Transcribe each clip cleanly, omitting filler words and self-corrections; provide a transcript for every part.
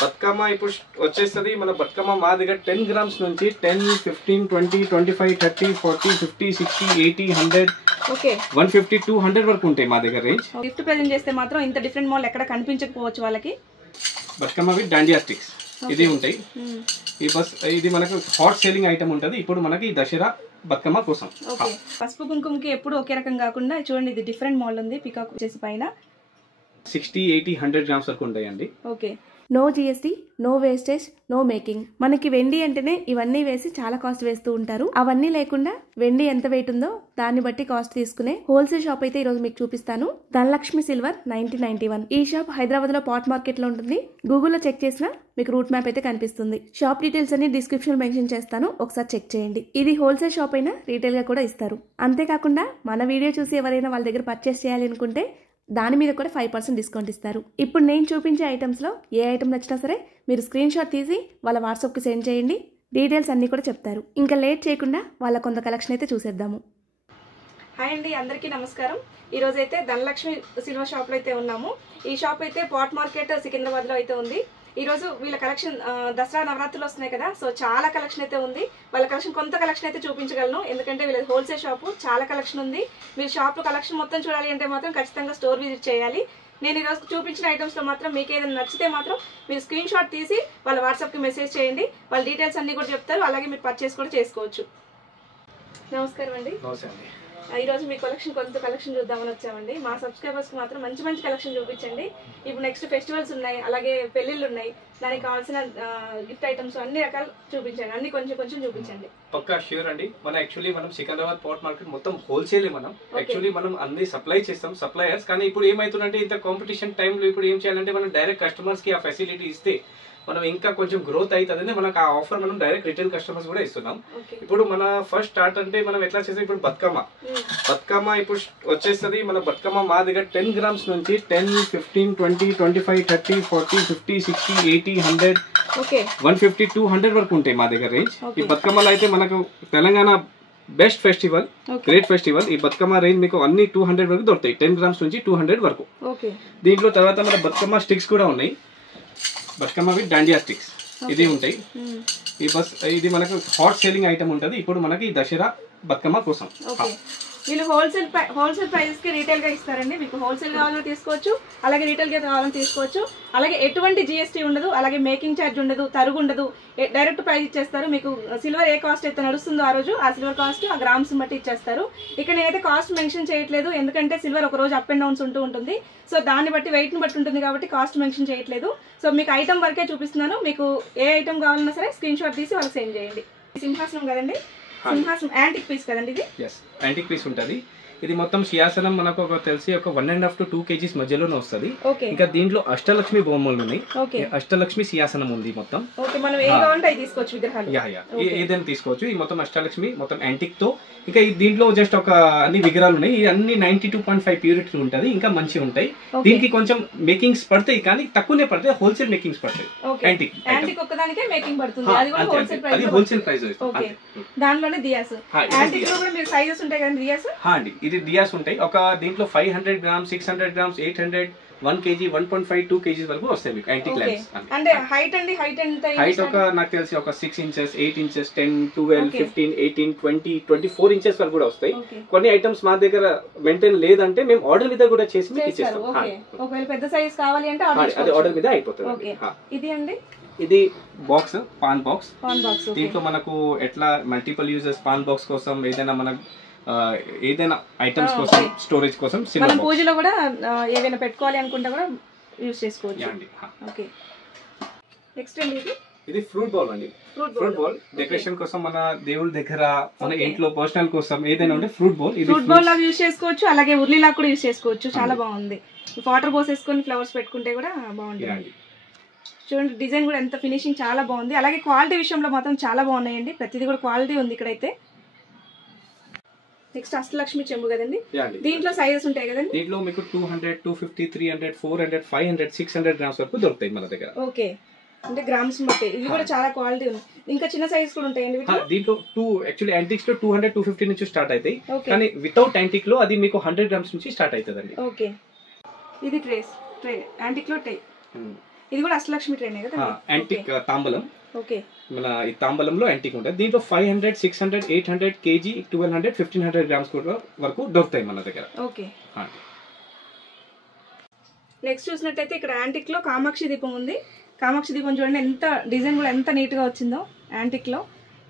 బతుకమ్మ ఇప్పుడు వచ్చేస్తుంది మన బతుకమ్మ మా దగ్గర 10 గ్రామ్స్ నుంచి 10, 15, 20, 25, 30, 40, 50, 60, 80, 100 ఓకే 150, 200 వరకు ఉంటాయి మా దగ్గర రేంజ్. గిఫ్ట్ ప్రెజెంట్ చేస్తే మాత్రం ఇంత డిఫరెంట్ మోడల్ ఎక్కడ కనిపించకపోవచ్చు వాళ్ళకి. బతుకమ్మ విత్ డాండియా స్టిక్స్ ఇది ఉంటాయి. ఇది మనకు హాట్ సేలింగ్ ఐటమ్ ఉంటుంది ఇప్పుడు మనకి దసరా బతుకమ్మ కోసం. ఓకే పసుపు కుంకుమకి ఎప్పుడు ఒకే రకం కాకుండా చూడండి ఇది డిఫరెంట్ మోడల్ ఉంది. పికాక్ వచ్చేసి పైన 60, 80, 100 గ్రామ్స్ వరకు ఉంటాయండి. Okay no GST, no wastage, no making. మనకి వెండి అంటేనే ఇవన్నీ వేసి చాలా కాస్ట్ వేస్తూ ఉంటారు. అవన్నీ లేకుండా వెండి ఎంత వెయిట్ ఉందో దాన్ని బట్టి కాస్ట్ తీసుకునే హోల్సేల్ షాప్ అయితే ఈ రోజు మీకు చూపిస్తాను. ధనలక్ష్మి సిల్వర్ 1991. ఈ షాప్ హైదరాబాద్ లో పాట్ మార్కెట్ లో ఉంటుంది. గూగుల్లో చెక్ చేసినా మీకు రూట్ మ్యాప్ అయితే కనిపిస్తుంది. షాప్ డీటెయిల్స్ అన్ని డిస్క్రిప్షన్ మెన్షన్ చేస్తాను, ఒకసారి చెక్ చేయండి. ఇది హోల్సేల్ షాప్ అయినా రీటైల్ గా కూడా ఇస్తారు. అంతేకాకుండా మన వీడియో చూసి ఎవరైనా వాళ్ళ దగ్గర పర్చేస్ చేయాలి అనుకుంటే దాని మీద కూడా 5% డిస్కౌంట్ ఇస్తారు. ఇప్పుడు నేను చూపించే ఐటమ్స్లో ఏ ఐటమ్ నచ్చినా సరే మీరు స్క్రీన్ షాట్ తీసి వాళ్ళ వాట్సాప్కి సెండ్ చేయండి. డీటెయిల్స్ అన్నీ కూడా చెప్తారు. ఇంకా లేట్ చేయకుండా వాళ్ళ కొంత కలెక్షన్ అయితే చూసేద్దాము. హాయ్ అండి, అందరికీ నమస్కారం. ఈరోజు అయితే ధనలక్ష్మి సిల్వర్ షాప్లో అయితే ఉన్నాము. ఈ షాప్ అయితే పాట్ మార్కెట్ సికింద్రాబాద్లో అయితే ఉంది. ఈరోజు వీళ్ళ కలెక్షన్ దసరా నవరాత్రులు వస్తున్నాయి కదా, సో చాలా కలెక్షన్ అయితే ఉంది. వాళ్ళ కలెక్షన్ కొంత కలెక్షన్ అయితే చూపించగలను, ఎందుకంటే వీళ్ళ హోల్సేల్ షాపు చాలా కలెక్షన్ ఉంది. మీరు షాప్లో కలెక్షన్ మొత్తం చూడాలి అంటే మాత్రం ఖచ్చితంగా స్టోర్ విజిట్ చేయాలి. నేను ఈరోజు చూపించిన ఐటమ్స్లో మాత్రం మీకు ఏదైనా నచ్చితే మాత్రం మీరు స్క్రీన్ షాట్ తీసి వాళ్ళ వాట్సాప్కి మెసేజ్ చేయండి. వాళ్ళ డీటెయిల్స్ అన్నీ కూడా చెప్తారు, అలాగే మీరు పర్చేస్ కూడా చేసుకోవచ్చు. నమస్కారం అండి. ఈరోజు మీ కొంత కలెక్షన్ చూద్దామని వచ్చామండి. మా సబ్స్క్రైబర్స్కి మాత్రం మంచి మంచి కలెక్షన్ చూపించండి. ఇప్పుడు నెక్స్ట్ ఫెస్టివల్స్ ఉన్నాయి, అలాగే పెళ్ళిళ్ళు ఉన్నాయి, దానికి కావాల్సిన గిఫ్ట్ ఐటమ్స్ అన్ని రకాలు చూపించండి. అన్ని కొంచెం కొంచెం చూపించండి. పక్కా ష్యూర్ అండి. మనం సికింద్రాబాద్ పోర్ట్ మార్కెట్ మొత్తం హోల్సేల్. మనం అన్ని సప్లై చేస్తాం, సప్లయర్స్. కానీ ఇప్పుడు ఏమైతుందంటే ఇంత కాంపిటీషన్ టైంలో ఇప్పుడు ఏం చేయాలంటే మనం డైరెక్ట్ కస్టమర్స్ కి ఆ ఫెసిలిటీ ఇస్తే మనం ఇంకా కొంచెం గ్రోత్ అవుతుందని మనకు ఆ ఆఫర్ మనం డైరెక్ట్ రిటైల్ కస్టమర్స్ కూడా ఇస్తున్నాం. ఇప్పుడు మన ఫస్ట్ స్టార్ట్ అంటే మనం ఎట్లా చేస్తాం, ఇప్పుడు బతుకమ్మ ఇప్పుడు వచ్చేస్తుంది మన బతుకమ్మ మా దగ్గర 10 గ్రామ్స్ నుంచి 10, 15, 20, 25, 30, 40, 50, 60, 80, 100 150, 200 వరకు ఉంటాయి మా దగ్గర రేంజ్. ఈ బతుకమ్మలో అయితే మనకు Telangana best festival, great festival. ఈ బతుకమ్మ రేంజ్ మీకు అన్ని 200 వరకు దొరుకుతాయి. 10 గ్రామ్స్ నుంచి 200 వరకు. దీంట్లో తర్వాత మన బతుకమ్మ స్టిక్స్ కూడా ఉన్నాయి. బతుకమ్మ విత్ డాండియా స్టిక్స్ ఇది ఉంటాయి. ఇది మనకు హాట్ సేలింగ్ ఐటమ్ ఉంటుంది ఇప్పుడు మనకి దసరా బతుకమ్మ కోసం. వీళ్ళు హోల్సేల్ ప్రైస్ కి రీటైల్ గా ఇస్తారండి. మీకు హోల్సేల్ కావాలని తీసుకోవచ్చు, అలాగే రీటైల్ గా కావాలని తీసుకోవచ్చు. అలాగే ఎటువంటి జిఎస్టీ ఉండదు, అలాగే మేకింగ్ ఛార్జ్ ఉండదు, తరుగు ఉండదు, డైరెక్ట్ ప్రైస్ ఇచ్చేస్తారు. మీకు సిల్వర్ ఏ కాస్ట్ అయితే నడుస్తుందో ఆ రోజు ఆ సిల్వర్ కాస్ట్ ఆ గ్రామ్స్ బట్టి ఇచ్చేస్తారు. ఇక్కడ నేనైతే కాస్ట్ మెన్షన్ చేయట్లేదు, ఎందుకంటే సిల్వర్ ఒక రోజు అప్ అండ్ డౌన్స్ ఉంటుంది. సో దాన్ని బట్టి వెయిట్ ని బట్టి ఉంటుంది కాబట్టి కాస్ట్ మెన్షన్ చేయట్లేదు. సో మీకు ఐటమ్ వరకే చూపిస్తున్నాను. మీకు ఏ ఐటమ్ కావాలన్నా సరే స్క్రీన్ షాట్ తీసి వాళ్ళకి సెండ్ చేయండి. సింహాసనం కదండి, సింహాసనం యాంటిక్ పీస్ కదండి ఇది. యాంటిక్ పీస్ ఉంటుంది. ఇది మొత్తం సియాసనం మనకు తెలిసి ఒక 1.5 to 2 kgs మధ్యలోనే వస్తుంది. ఇంకా దీంట్లో అష్టలక్ష్మి బొమ్మలు ఉన్నాయి. అష్టలక్ష్మి సియాసనం ఉంది మొత్తం. ఏదైనా తీసుకోవచ్చు. ఈ మొత్తం అష్టలక్ష్మి మొత్తం యాంటిక్ తో. ఇంకా దీంట్లో జస్ట్ ఒక అన్ని విగ్రహాలు ఉన్నాయి. ఈ అన్ని 92.5 ప్యూరిటీ ఉంటుంది, ఇంకా మంచిగా ఉంటాయి. దీనికి కొంచెం మేకింగ్స్ పడతాయి, కానీ తక్కువనే పడతాయి. హోల్సేల్ మేకింగ్స్ పడతాయి. యాంటిక్ ఒక్కదానికే మేకింగ్ పడుతుంది, అది హోల్సేల్ ప్రైస్. దాంట్లోనే దియాస్ యాంటిక్ లో కూడా మీకు సైజెస్ ఉంటాయి కదా దియాస్. ఇది దియాస్ ఉంటాయి. ఒక దీంట్లో 500 గ్రామ్స్, 600 గ్రామ్స్, 800, 1 kg, 1.5, 2 kgs వరకు వస్తాయి మీకు యాంటిక్ ల్యాంప్స్. అంటే హైట్ అండి, హైట్ ఒక నాకు తెలిసి ఒక 6 inches, 8 inches, 10, 12, 15, 18, 20, 24 inches వరకు కూడా వస్తాయి. కొన్ని ఐటమ్స్ మా దగ్గర మెయింటైన్ లేదంటే మేము ఆర్డర్ మీద కూడా చేసి మీకు ఇచ్చేస్తాం. ఒకవేళ పెద్ద సైజ్ కావాలి అంటే అది ఆర్డర్ మీద అయిపోతుంది. ఇది అండి, ఇది బాక్స్, పాన్ బాక్స్. దీంట్లో మనకు ఎట్లా మల్టిపుల్ యూజెస్ పాన్ బాక్స్ కోసం ఏదైనా ఐటమ్స్ కోసం, స్టోరేజ్ కోసం, మనం పూజలో కూడా ఏదైనా పెట్టుకోవాలి అనుకుంటే కూడా యూజ్ చేసుకోవచ్చు. ఓకే, నెక్స్ట్ అండి ఇది ఫ్రూట్ బౌల్ అండి. ఫ్రూట్ బౌల్ డెకరేషన్ కోసం, మన దేవుళ్ళ దగ్గర, మన ఇంట్లో పర్సనల్ కోసం ఏదైనా ఉంటే ఫ్రూట్ బౌల్ లాగా యూజ్ చేసుకోవచ్చు. అలాగే ఉర్లీ లాగా కూడా యూజ్ చేసుకోవచ్చు. చాలా బాగుంది. వాటర్ పోసేసుకొని ఫ్లవర్స్ పెట్టుకుంటే కూడా బాగుంటుంది. చూడండి డిజైన్ కూడా ఎంత ఫినిషింగ్ చాలా బాగుంది. అలాగే క్వాలిటీ విషయంలో మాత్రం చాలా బాగున్నాయండి. ప్రతిదీ కూడా క్వాలిటీ ఉంది ఇక్కడైతే. నెక్స్ట్ అష్టలక్ష్మి చెంబు కదండి. దీంట్లో సైజెస్ ఉంటాయి కదండి. దీంట్లో మీకు 200, 250, 300, 400, 500, 600 గ్రామ్స్ వరకు దొరుకుతాయి మన దగ్గర. ఓకే, అంటే గ్రామ్స్ బట్టి ఇది కూడా చాలా క్వాలిటీ ఉంది. ఇంకా చిన్న సైజెస్ కూడా ఉంటాయండి దీంట్లో. యాక్చువల్లీ యాంటిక్స్ లో 200, 250 నుంచి స్టార్ట్ అవుతాయి, కానీ వితౌట్ యాంటిక్ లో అది మీకు 100 గ్రామ్స్ నుంచి స్టార్ట్ అవుతుందండి. ఓకే, ఇది ట్రే యాంటిక్ లో ట్రే. ఇది కూడా అష్టలక్ష్మి ట్రైనే కదా, యాంటిక్ తాంబలం. ఓకే, మన ఈ తాంబలంలో యాంటిక్ ఉంటుంది. దీంట్లో 500, 600, 800 kg, 1200, 1500 grams వరకు దొరుకుతాయి మన దగ్గర. ఓకే. నెక్స్ట్ చూసినట్టయితే ఇక్కడ యాంటిక్ లో కామాక్షి దీపం ఉంది. కామాక్షి దీపం చూడండి, ఎంత డిజైన్ కూడా ఎంత నీట్ గా వచ్చిందో. యాంటిక్ లో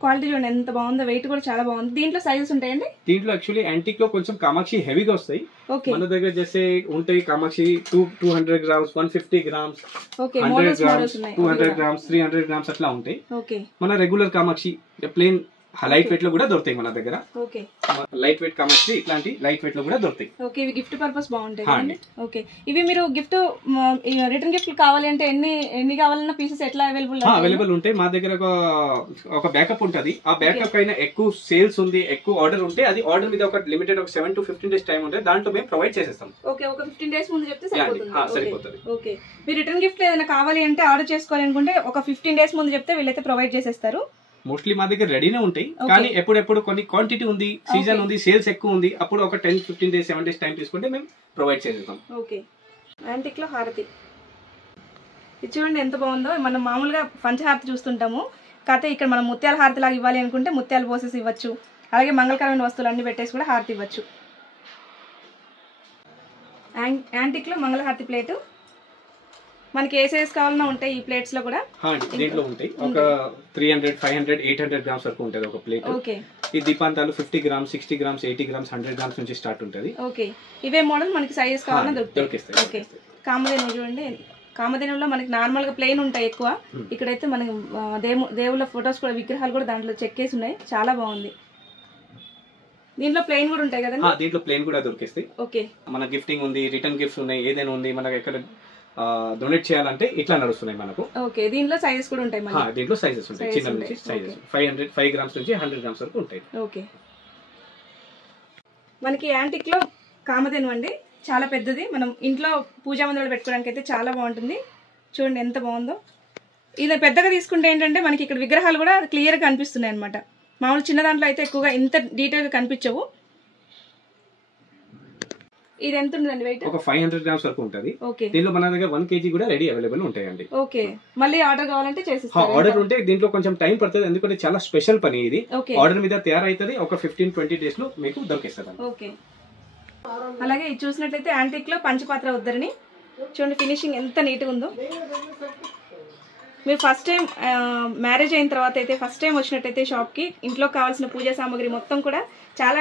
క్వాలిటీ చూడండి ఎంత బాగుందో, వెయిట్ కూడా చాలా బాగుంది. దీంట్లో సైజెస్ ఉంటాయండి? దీంట్లో యాక్చువల్లీ యాంటిక్ లో కొంచెం కామాక్షి హెవీగా వస్తాయి. మన దగ్గర చేసే ఉంటాయి Kamakshi 200 grams, 150 grams, 100 grams, 200 grams, 300 grams అట్లా ఉంటాయి. మన regular Kamakshi plain lightweight లో కూడా దొరుకుతాయి మన దగ్గర. ఓకే, లైట్ వెయిట్ కామాక్షి ఇట్లాంటి లైట్ వెయిట్ లో కూడా దొరుకుతాయి. ఓకే, ఇవి గిఫ్ట్ పర్పస్ బాగుంటాయి. ఓకే, ఇవి మీరు గిఫ్ట్ రిటర్న్ గిఫ్ట్ కావాలి అంటే ఎన్ని కావాలన్నా పీసెస్ ఎట్లా అవైలబుల్ ఉంటాయి మా దగ్గర. ఒక బ్యాకప్ ఉంటది. ఆ బ్యాకప్ అయినా ఎక్కువ సేల్స్ ఉంది, ఎక్కువ ఆర్డర్ ఉంటే అది ఆర్డర్ మీద ఒక లిమిటెడ్ ఒక 7 to 15 days టైం ఉంటుంది. దాంట్లో మేము ప్రొవైడ్ చేసేస్తాం. ఓకే, ఒక 15 days ముందు చెప్తే సరిపోతుంది. ఓకే, మీరు రిటర్న్ గిఫ్ట్ ఏదైనా కావాలి అంటే ఆర్డర్ చేసుకోవాలి అనుకుంటే ఒక 15 days ముందు చెప్తే వీళ్ళైతే ప్రొవైడ్ చేసేస్తారు. మోస్ట్లీ మా దగ్గర రెడీనే ఉంటాయి, కానీ ఎప్పుడెప్పుడు కొన్ని క్వాంటిటీ ఉంది, సీజన్ ఉంది, సేల్స్ ఎక్కువ ఉంది, అప్పుడు ఒక 10, 15 days, 7 days టైం తీసుకుంటే మేము ప్రొవైడ్ చేసేస్తాం. ఓకే, యాంటిక్ లో హారతి ఇది చూడండి ఎంత బాగుందో. మనం మామూలుగా పంచహారతి చూస్తుంటాము, కాకపోతే ఇక్కడ మనం ముత్యాల హారతి లాగా ఇవ్వాలి అనుకుంటే ముత్యాలు పోసేసి ఇవ్వచ్చు. అలాగే మంగళకరమైన వస్తువులు అన్ని పెట్టేసి కూడా హారతి ఇవ్వచ్చు. యాంటిక్ లో మంగళహారతి ప్లేట్ మనకి ఏ సైజ్ కావాలన్నా ఉంటాయి ఈ ప్లేట్స్ లో కూడా. దీంట్లో ఉంటాయి ఒక 300, 500, 800 grams వరకు ఉంటుంది ఒక ప్లేట్. ఓకే, ఈ దీపాంతాలు 50 grams, 60 grams, 80 grams, 100 grams నుంచి స్టార్ట్ ఉంటుంది. ఓకే, ఇవే మోడల్ మనకి సైజెస్ కావాలన్నా దొరుకుతాయి. ఓకే, కామధేను చూడండి, కామధేనులో మనకి నార్మల్ గా ప్లెయిన్ ఉంటాయి ఎక్కువ. ఇక్కడైతే మనకి దేవుళ్ళ ఫొటోస్ కూడా, విగ్రహాలు కూడా దాంట్లో చెక్కేసి ఉన్నాయి, చాలా బాగుంది. దీంట్లో ప్లెయిన్ కూడా ఉంటాయి కదా? దీంట్లో ప్లెయిన్ కూడా దొరికేస్తాయి. ఓకే, మన గిఫ్టింగ్ ఉంది, రిటర్న్ గిఫ్ట్స్ ఉన్నాయి, ఏదైనా ఉంది, మనకి ఎక్కడ డొనేట్ చేయాలంటే ఇట్లా నడుస్తున్నాయి మనకు. ఓకే, దీంట్లో సైజెస్ కూడా ఉంటాయి. దీంట్లో సైజెస్ ఉంటాయి, చిన్న నుంచి సైజెస్ 5 grams నుంచి 100 grams వరకు ఉంటాయి. ఓకే, మనకి యాంటిక్ లో కామధేను అండి, చాలా పెద్దది. మనం ఇంట్లో పూజా మందిరంలో పెట్టుకోవడానికి అయితే చాలా బాగుంటుంది. చూడండి ఎంత బాగుందో. ఇది పెద్దగా తీసుకుంటే ఏంటంటే మనకి ఇక్కడ విగ్రహాలు కూడా క్లియర్గా కనిపిస్తున్నాయి అనమాట. మామూలు చిన్న దాంట్లో అయితే ఎక్కువగా ఇంత డీటెయిల్గా కనిపించవు. ఇది ఎంత ఉంటుందండి వెయిట్? ఒక 500 grams వరకు ఉంటుంది. దీంట్లో మన దగ్గర 1 kg కూడా రెడీ అవైలబుల్ ఉంటాయండి. ఓకే, మళ్ళీ ఆర్డర్ కావాలంటే చేసేస్తారు. ఆర్డర్ ఉంటే దీంట్లో కొంచెం టైం పడుతుంది, ఎందుకంటే చాలా స్పెషల్ పని ఇది. ఆర్డర్ మీద తయారైతుంది, ఒక 15-20 days లో మీకు దొరికేస్తుంది. ఓకే, అలాగే ఇది చూసినట్లయితే యాంటిక్ లో పంచపాత్ర ఉద్దరిని చూడండి, ఫినిషింగ్ ఎంత నీట్గా ఉందో. మీరు ఫస్ట్ టైం మ్యారేజ్ అయిన తర్వాత అయితే ఫస్ట్ టైం వచ్చినట్టయితే షాప్కి ఇంట్లో కావాల్సిన పూజా సామాగ్రి మొత్తం కూడా చాలా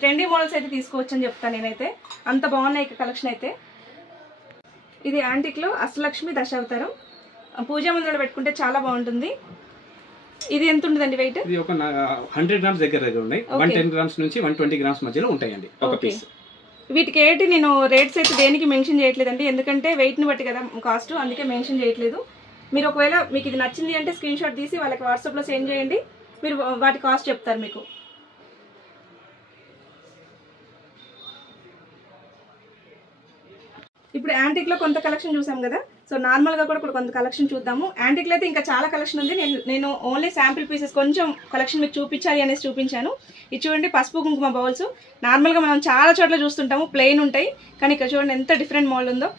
ట్రెండీ మోడల్స్ అయితే తీసుకోవచ్చు అని చెప్తాను నేనైతే. అంత బాగున్నాయి కలెక్షన్ అయితే. ఇది యాంటిక్లో అష్టలక్ష్మి దశావతారం, పూజా మందిరంలో పెట్టుకుంటే చాలా బాగుంటుంది. ఇది ఎంత ఉంటుందండి వెయిట్? ఇది ఒక 100 grams దగ్గర ఉన్నాయి. 110 grams నుంచి 120 grams మధ్యలో ఉంటాయండి ఒక పీస్. వీటికి ఏంటి నేను రేట్స్ అయితే దేనికి మెన్షన్ చేయట్లేదండి, ఎందుకంటే వెయిట్ని బట్టి కదా కాస్ట్, అందుకే మెన్షన్ చేయట్లేదు. మీరు ఒకవేళ మీకు ఇది నచ్చింది అంటే స్క్రీన్ షాట్ తీసి వాళ్ళకి వాట్సాప్లో సెండ్ చేయండి, మీరు వాటి కాస్ట్ చెప్తారు మీకు. ఇప్పుడు యాంటిక్ లో కొంత కలెక్షన్ చూసాం కదా, సో నార్మల్ గా కూడా కొంత కలెక్షన్ చూద్దాము. యాంటిక్ లో అయితే ఇంకా చాలా కలెక్షన్ ఉంది. నేను ఓన్లీ శాంపిల్ పీసెస్ కొంచెం కలెక్షన్ మీకు చూపించాలి అనేసి చూపించాను. ఇది చూడండి, పసుపు కుంకుమ బౌల్స్. నార్మల్ గా మనం చాలా చోట్ల చూస్తుంటాము ప్లెయిన్ ఉంటాయి, కానీ ఇక్కడ చూడండి ఎంత డిఫరెంట్ మోడల్ ఉందో.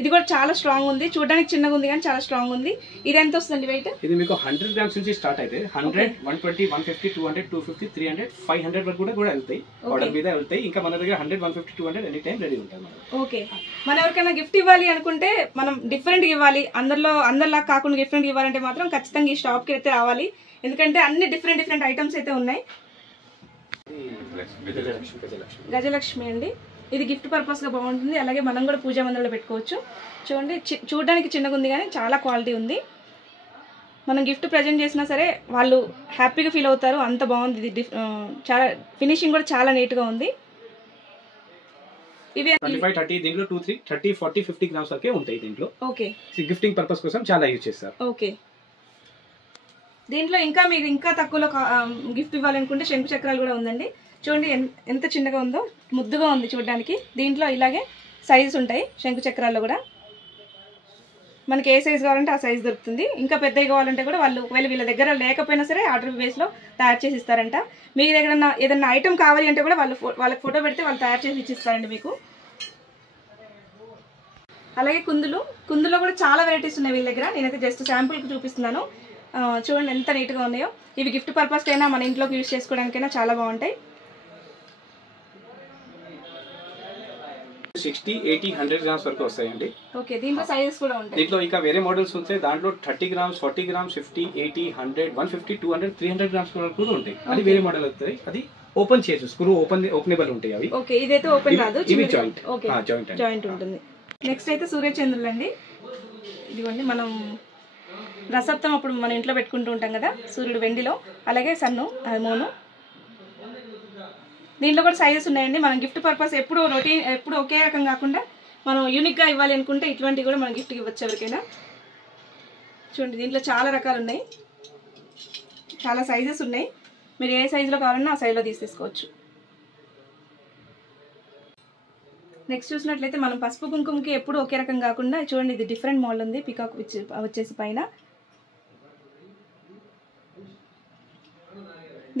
ఇది కూడా చాలా స్ట్రాంగ్ ఉంది, చూడడానికి చిన్నగా ఉంది కానీ చాలా స్ట్రాంగ్ ఉంది. ఇది ఎంత వస్తుంది వెయిట్? ఇది మీకు 100 grams నుంచి స్టార్ట్ అయితే 100, 120, 150, 200, 250, 300, 500 వరకు కూడా వెళ్తాయి. ఆర్డర్ మీద వెళ్తాయి. ఇంకా మన దగ్గర 100, 150, 200 ఎనీ టైం రెడీ ఉంటాయి. ఓకే, మనం ఎవరికైనా గిఫ్ట్ ఇవ్వాలి అనుకుంటే, మనం డిఫరెంట్ ఇవ్వాలి, అందరిలా కాకుండా డిఫరెంట్ ఇవ్వాలంటే మాత్రం ఖచ్చితంగా ఈ షాప్కి అయితే రావాలి, ఎందుకంటే అన్ని డిఫరెంట్ ఐటమ్స్ అయితే ఉన్నాయి. గజలక్ష్మి అండి, ఇది గిఫ్ట్ పర్పస్ గా బాగుంటుంది. అలాగే మనం కూడా పూజా మందిరంలో పెట్టుకోవచ్చు. చూడండి, చూడడానికి చిన్నగా ఉంది కానీ చాలా క్వాలిటీ ఉంది. మనం గిఫ్ట్ ప్రజెంట్ చేసినా సరే వాళ్ళు హ్యాపీగా ఫీల్ అవుతారు, అంత బాగుంది. ఇది చాలా ఫినిషింగ్ కూడా చాలా నీట్ గా ఉంది. ఇవి 25, 30, దీంట్లో 2, 3, 30, 40, 50 grams వరకే ఉంటాయి దీంట్లో. ఓకే, గిఫ్టింగ్ పర్పస్ కోసం చాలా యూజ్ చేస్తారు. ఓకే, దీంట్లో ఇంకా మీరు ఇంకా తక్కువలో గిఫ్ట్ ఇవ్వాలనుకుంటే శంకు చక్రాలు కూడా ఉందండి. చూడండి ఎంత చిన్నగా ఉందో, ముద్దుగా ఉంది చూడడానికి. దీంట్లో ఇలాగే సైజెస్ ఉంటాయి శంకు చక్రాల్లో కూడా. మనకి ఏ సైజు కావాలంటే ఆ సైజు దొరుకుతుంది. ఇంకా పెద్దవి కావాలంటే కూడా వాళ్ళు ఒకవేళ వీళ్ళ దగ్గర లేకపోయినా సరే ఆర్డర్ బేస్లో తయారు చేసి ఇస్తారంట. మీ దగ్గర ఏదైనా ఐటమ్ కావాలి అంటే కూడా వాళ్ళకి ఫోటో పెడితే వాళ్ళు తయారు చేసి ఇచ్చిస్తారండి మీకు. అలాగే కుందులో కూడా చాలా వెరైటీస్ ఉన్నాయి వీళ్ళ దగ్గర. నేనైతే జస్ట్ శాంపుల్కి చూపిస్తున్నాను. చూడండి ఎంత నీట్గా ఉన్నాయో. ఇవి గిఫ్ట్ పర్పస్కైనా మన ఇంట్లోకి యూజ్ చేసుకోవడానికైనా చాలా బాగుంటాయి. 60, 80, 100 గ్రామ్స్ వరకు వస్తాయండి. ఓకే, దీంట్లో సైజెస్ కూడా ఉంటాయి. దీంట్లో ఇంకా వేరే మోడల్స్ ఉంటాయి. దాంట్లో 30 గ్రామ్స్, 40 గ్రామ్స్, 50, 80, 100, 150, 200, 300 గ్రామ్స్ వరకు కూడా ఉంటాయి. అది వేరే మోడల్ అవుతుంది. అది ఓపెన్ చేయొచ్చు, స్క్రూ ఓపెనబుల్ ఉంటాయి అవి. ఓకే, ఇదైతే ఓపెన్ రాదు, ఇవి జాయింట్. ఓకే, జాయింట్ ఉంటుంది. నెక్స్ట్ అయితే సూర్యచంద్రులు అండి. ఇదిగోండి, మనం రసప్తం అప్పుడు మన ఇంట్లో పెట్టుకుంటూ ఉంటాం కదా, సూర్యుడు వెండిలో. అలాగే సన్ను, మూను. దీంట్లో కూడా సైజెస్ ఉన్నాయండి. మనం గిఫ్ట్ పర్పస్ ఎప్పుడు ఒకే రకం కాకుండా మనం యూనిక్గా ఇవ్వాలి అనుకుంటే ఇటువంటివి కూడా మనం గిఫ్ట్కి ఇవ్వచ్చు ఎవరికైనా. చూడండి, దీంట్లో చాలా రకాలు ఉన్నాయి, చాలా సైజెస్ ఉన్నాయి. మీరు ఏ సైజులో కావాలన్నా ఆ సైజులో తీసుకోవచ్చు. నెక్స్ట్ చూసినట్లయితే మనం పసుపు కుంకుమకి ఎప్పుడు ఒకే రకం కాకుండా చూడండి, ఇది డిఫరెంట్ మోడల్ ఉంది. పికాక్ వచ్చేసి పైన.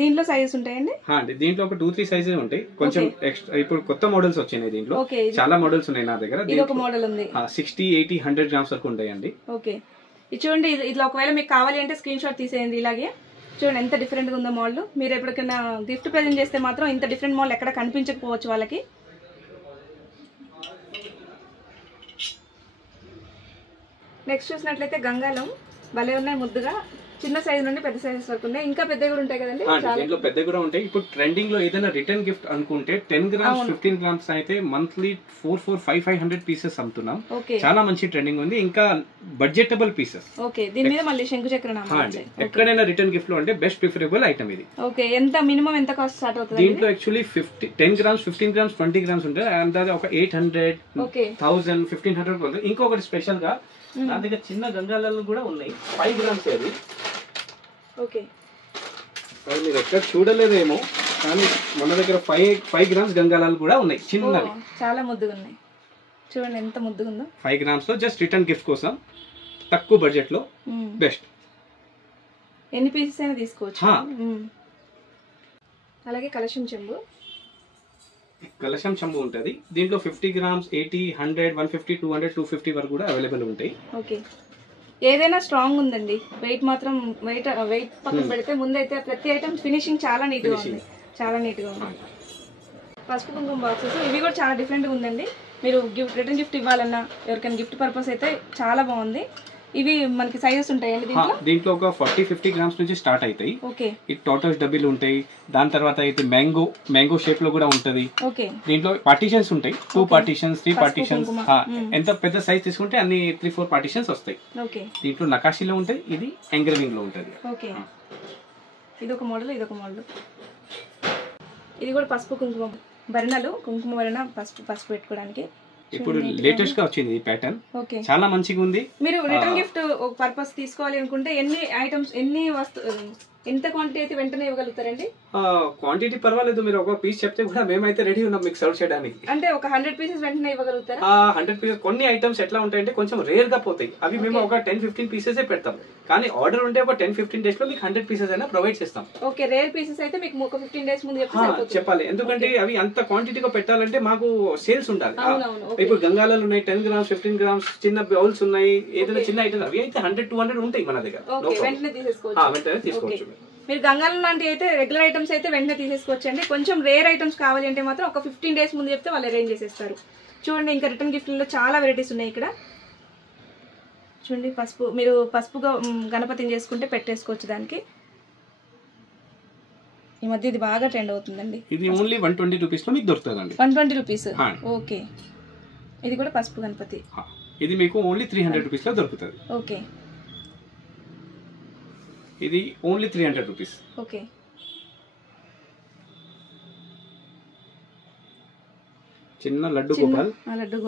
దీంట్లో సైజెస్ ఉంటాయండి. దీంట్లో ఒక 2-3 సైజెస్ ఉంటాయి. కొంచెం ఎక్స్ట్రా ఇప్పుడు కొత్త మోడల్స్ వచ్చినాయి. దీంట్లో చాలా మోడల్స్ ఉన్నాయి నా దగ్గర. ఇది ఒక మోడల్ ఉంది. 60, 80, 100 గ్రామ్స్ వరకు ఉంటాయండి. ఓకే, ఇది చూడండి. ఇట్లా ఒకవేళ మీకు కావాలి అంటే స్క్రీన్ షాట్ తీసేయండి. ఇలాగే చూడండి ఎంత డిఫరెంట్ గా ఉందో మోడల్. మీరు ఎప్పటికైనా గిఫ్ట్ ప్రెజెంట్ చేస్తే మాత్రం ఇంత డిఫరెంట్ మోడల్ ఎక్కడ కనిపించకపోవచ్చు వాళ్ళకి. నెక్స్ట్ చూసినట్లయితే గంగాలం భలే ఉన్నాయి, ముద్దుగా. చిన్న సైజ్ నుండి పెద్ద సైజెస్ వరకు ఉన్నాయి. ఇంకా పెద్దవి కూడా ఉంటాయి కదండి. దీంట్లో పెద్దవి కూడా ఉంటాయి. ఇప్పుడు ట్రెండింగ్ లో ఏదైనా రిటర్న్ గిఫ్ట్ అనుకుంటే 10 గ్రామ్స్ 15 గ్రామ్స్ అయితే మంత్లీ 400-500 పీసెస్ అమ్ముతున్నాం. చాలా మంచి ట్రెండింగ్ ఉంది. ఇంకా బడ్జెటబుల్ పీసెస్. ఓకే, దీని మీద మళ్ళీ శంకు చక్రం ఎక్కడైనా రిటర్న్ గిఫ్ట్ లో అంటే బెస్ట్ ప్రిఫరబుల్ ఐటమ్ ఇది. ఓకే, ఎంత మినిమం ఎంత కాస్ట్ స్టార్ట్ అవుతుంది? దీంట్లో యాక్చువల్లీ 10 గ్రామ్స్ 15 గ్రామ్స్ 20 గ్రామ్స్ ఉంటాయి. అందాజ ఒక 800, 1000, 1500. ఇంకొకటి స్పెషల్ గా నా దగ్గర చిన్న గంగాలాలు కూడా ఉన్నాయి. 5 గ్రామ్స్ అది. ఓకే, మీరు ఎక్కడ చూడలేదేమో కానీ మన దగ్గర 5 గ్రామ్స్ గంగాలాలు కూడా ఉన్నాయి, చిన్నవి. చాలా ముద్దుగా ఉన్నాయి. చూడండి ఎంత ముద్దుగా ఉందో. 5 గ్రామ్స్ లో జస్ట్ రిటర్న్ గిఫ్ట్ కోసం తక్కువ బడ్జెట్ లో బెస్ట్. ఎన్ని పీసెస్ అయినా తీసుకోవచ్చు. అలాగే కలశం చెంబు ఉంటది. దీంట్లో 50 గ్రామ్స్, 80, 100, 150, 200, 250 వరకు కూడా అవైలబుల్ ఉంటాయి. ఓకే, ఏదైనా స్ట్రాంగ్ ఉందండి. వెయిట్ మాత్రం వెయిట్ పక్కన పెడితే ముందైతే ప్రతి ఐటమ్ ఫినిషింగ్ చాలా నీట్ గా ఉంది. పసుపు కుంకుమ బాక్సెస్ ఇవి కూడా చాలా డిఫరెంట్ గా ఉందండి. మీరు రిటర్న్ గిఫ్ట్ ఇవ్వాలన్నా ఎవరికైనా గిఫ్ట్ పర్పస్ అయితే చాలా బాగుంది. ఇవి మనకి సైజెస్ ఉంటాయండి దీంట్లో ఒక 40-50 గ్రామ్స్ నుంచి స్టార్ట్ అవుతాయి. ఓకే, ఈ టోటల్స్ డబ్బీలు ఉంటాయి. దాని తర్వాత అయితే మ్యాంగో షేప్ లో కూడా ఉంటది. ఓకే, దీంట్లో పార్టీషన్స్ ఉంటాయి. 2 పార్టీషన్స్, 3 పార్టీషన్స్. ఎంత పెద్ద సైజ్ తీసుకుంటే అన్ని 3-4 పార్టీషన్స్ వస్తాయి. ఓకే, దీంట్లో నకాషీలో ఉంటాయి. ఇది ఎంగ్రేవింగ్ లో ఉంటది. ఓకే, ఇది ఒక మోడల్. ఇది కూడా పసుపు కుంకుమ భరణాలు. కుంకుమ భరణ పసుపు పెట్టుకోవడానికి ఇప్పుడు లేటెస్ట్ గా వచ్చింది ఈ ప్యాటర్న్. చాలా మంచిగా ఉంది. మీరు రిటర్న్ గిఫ్ట్ పర్పస్ తీసుకోవాలి అనుకుంటే ఎన్ని ఐటమ్స్, ఎంత క్వాంటిటీ అయితే వెంటనే ఇవ్వగలుగుతారండి? క్వాంటిటీ పర్వాలేదు, మీరు ఒక పీస్ చెప్తే కూడా మేమైతే రెడీ ఉన్నాం మీకు సర్వ్ చేయడానికి. అంటే ఒక 100 పీసెస్ వెంటనే ఇవ్వగలుగుతారా? 100 పీసెస్. కొన్ని ఐటమ్స్ ఎట్లా ఉంటాయంటే కొంచెం రేర్ గా పోతాయి. అవి మేము ఒక 10-15 పీసెస్ పెడతాం. కానీ ఆర్డర్ ఉంటే ఒక 10-15 డేస్ లో మీకు 100 పీసెస్ అయినా ప్రొవైడ్ చేస్తాం. ఓకే, రేర్ పీసెస్ అయితే మీకు ఒక 15 డేస్ ముందు చెప్పాలి. ఎందుకంటే అవి అంత క్వాంటిటీగా పెట్టాలంటే మాకు సేల్స్ ఉండాలి. ఇప్పుడు గంగాలాలు ఉన్నాయి, 10 గ్రామ్స్ 15 గ్రామ్స్, చిన్న బౌల్స్ ఉన్నాయి. ఏదైనా చిన్న ఐటమ్స్ అవి అయితే 100-200 ఉంటాయి మన దగ్గర. వెంటనే తీసుకోవచ్చు. మీరు గంగాలం లాంటి అయితే రెగ్యులర్ ఐటమ్స్ అయితే వెంటనే తీసేసుకోవచ్చు అండి. కొంచెం రేర్ ఐటమ్స్ కావాలి అంటే మాత్రం ఒక 15 డేస్ ముందు చెప్తే వాళ్ళు అరేంజ్ చేసేస్తారు. చూడండి, ఇంకా రిటర్న్ గిఫ్ట్లో చాలా వెరైటీస్ ఉన్నాయి ఇక్కడ. చూడండి, మీరు పసుపుగా గణపతిని చేసుకుంటే పెట్టేసుకోవచ్చు దానికి. ఈ మధ్య ఇది బాగా ట్రెండ్ అవుతుందండి. ఇది ఓన్లీ 120 రూపీస్ లో మీకు దొరుకుతుందండి. 120 రూపీస్. ఓకే, ఇది కూడా పసుపు గణపతి. ఇది మీకు ఓన్లీ 300 రూపీస్ లో దొరుకుతుంది. ఓకే, ఇది ఓన్లీ 300 రూపీస్. ఓకే, చిన్న లడ్డు గోపాల్.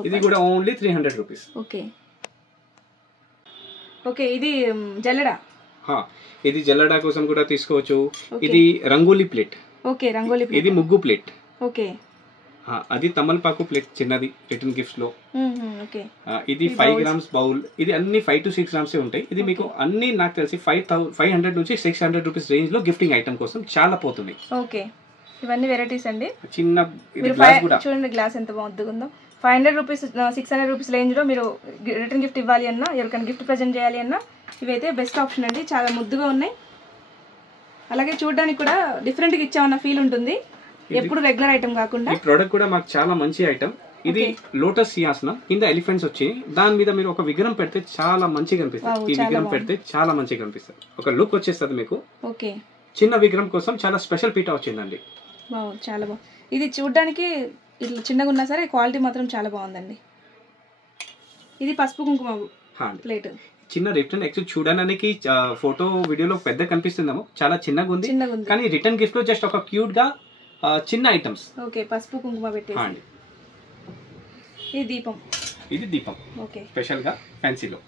ఇది కూడా ఓన్లీ 300 రూపీస్. ఓకే, ఓకే, ఇది జల్లెడ. ఇది జల్లెడ కోసం కూడా తీసుకోవచ్చు. ఇది rangoli plate. Okay, rangoli plate. ఇది ముగ్గు ప్లేట్. ఓకే, అది తమలపాకు ప్లేట్ చిన్నది రిటర్న్ గిఫ్ట్స్ లో. ఇది 5 గ్రామ్స్ బౌల్. ఇది అన్ని 5 to 6 గ్రామ్స్ ఉంటాయి. ఇది మీకు అన్ని నాకు తెలిసి 500 నుంచి 600 రూపీస్ రేంజ్ లో గిఫ్టింగ్ ఐటమ్ కోసం చాలా పోతుంది. ఓకే, ఇవన్నీ వెరైటీస్ అండి. చిన్న గ్లాస్ కూడా చూడండి, గ్లాస్ ఎంత బాగుందో. 500 రూపీస్ 600 రూపీస్ రేంజ్లో మీరు రిటర్న్ గిఫ్ట్ ఇవ్వాలి అన్నా, ఎవరికైనా గిఫ్ట్ ప్రజెంట్ చేయాలి అన్నా ఇవైతే బెస్ట్ ఆప్షన్ అండి. చాలా ముద్దుగా ఉన్నాయి, అలాగే చూడడానికి కూడా డిఫరెంట్గా ఇచ్చామన్న ఫీల్ ఉంటుంది, ఎప్పుడు రెగ్యులర్ ఐటమ్ కాకుండా. ఈ ప్రోడక్ట్ కూడా మాకు చాలా మంచి ఐటమ్. ఇది లోటస్ సియాసనం, కింద ఎలిఫెంట్స్ వచ్చి దాని మీద మీరు ఒక విగ్రహం పెడితే చాలా మంచిగా కనిపిస్తుంది. ఈ విగ్రహం పెడితే చాలా మంచిగా కనిపిస్తుంది, ఒక లుక్ వచ్చేస్తుంది మీకు. ఓకే, చిన్న విగ్రహం కోసం చాలా స్పెషల్ పీట వచ్చిందండి. చాలా బాగుంది. ఇది చూడడానికి ఇట్లా చిన్నగా ఉన్నా సరే క్వాలిటీ మాత్రం చాలా బాగుందండి. ఇది పసుపు కుంకుమ ప్లేట్, చిన్న రిటర్న్. యాక్చువల్ చూడడానికి ఫోటో వీడియోలో పెద్ద కనిపిస్తుందేమో, చాలా చిన్నగా ఉంది, కానీ రిటర్న్ గిఫ్ట్ లో జస్ట్ ఒక క్యూట్ గా చిన్న ఐటమ్స్. ఓకే, పసుపు కుంకుమ పెట్టేసి. ఇది దీపం, ఇది దీపం. ఓకే, స్పెషల్ గా ఫ్యాన్సీలో.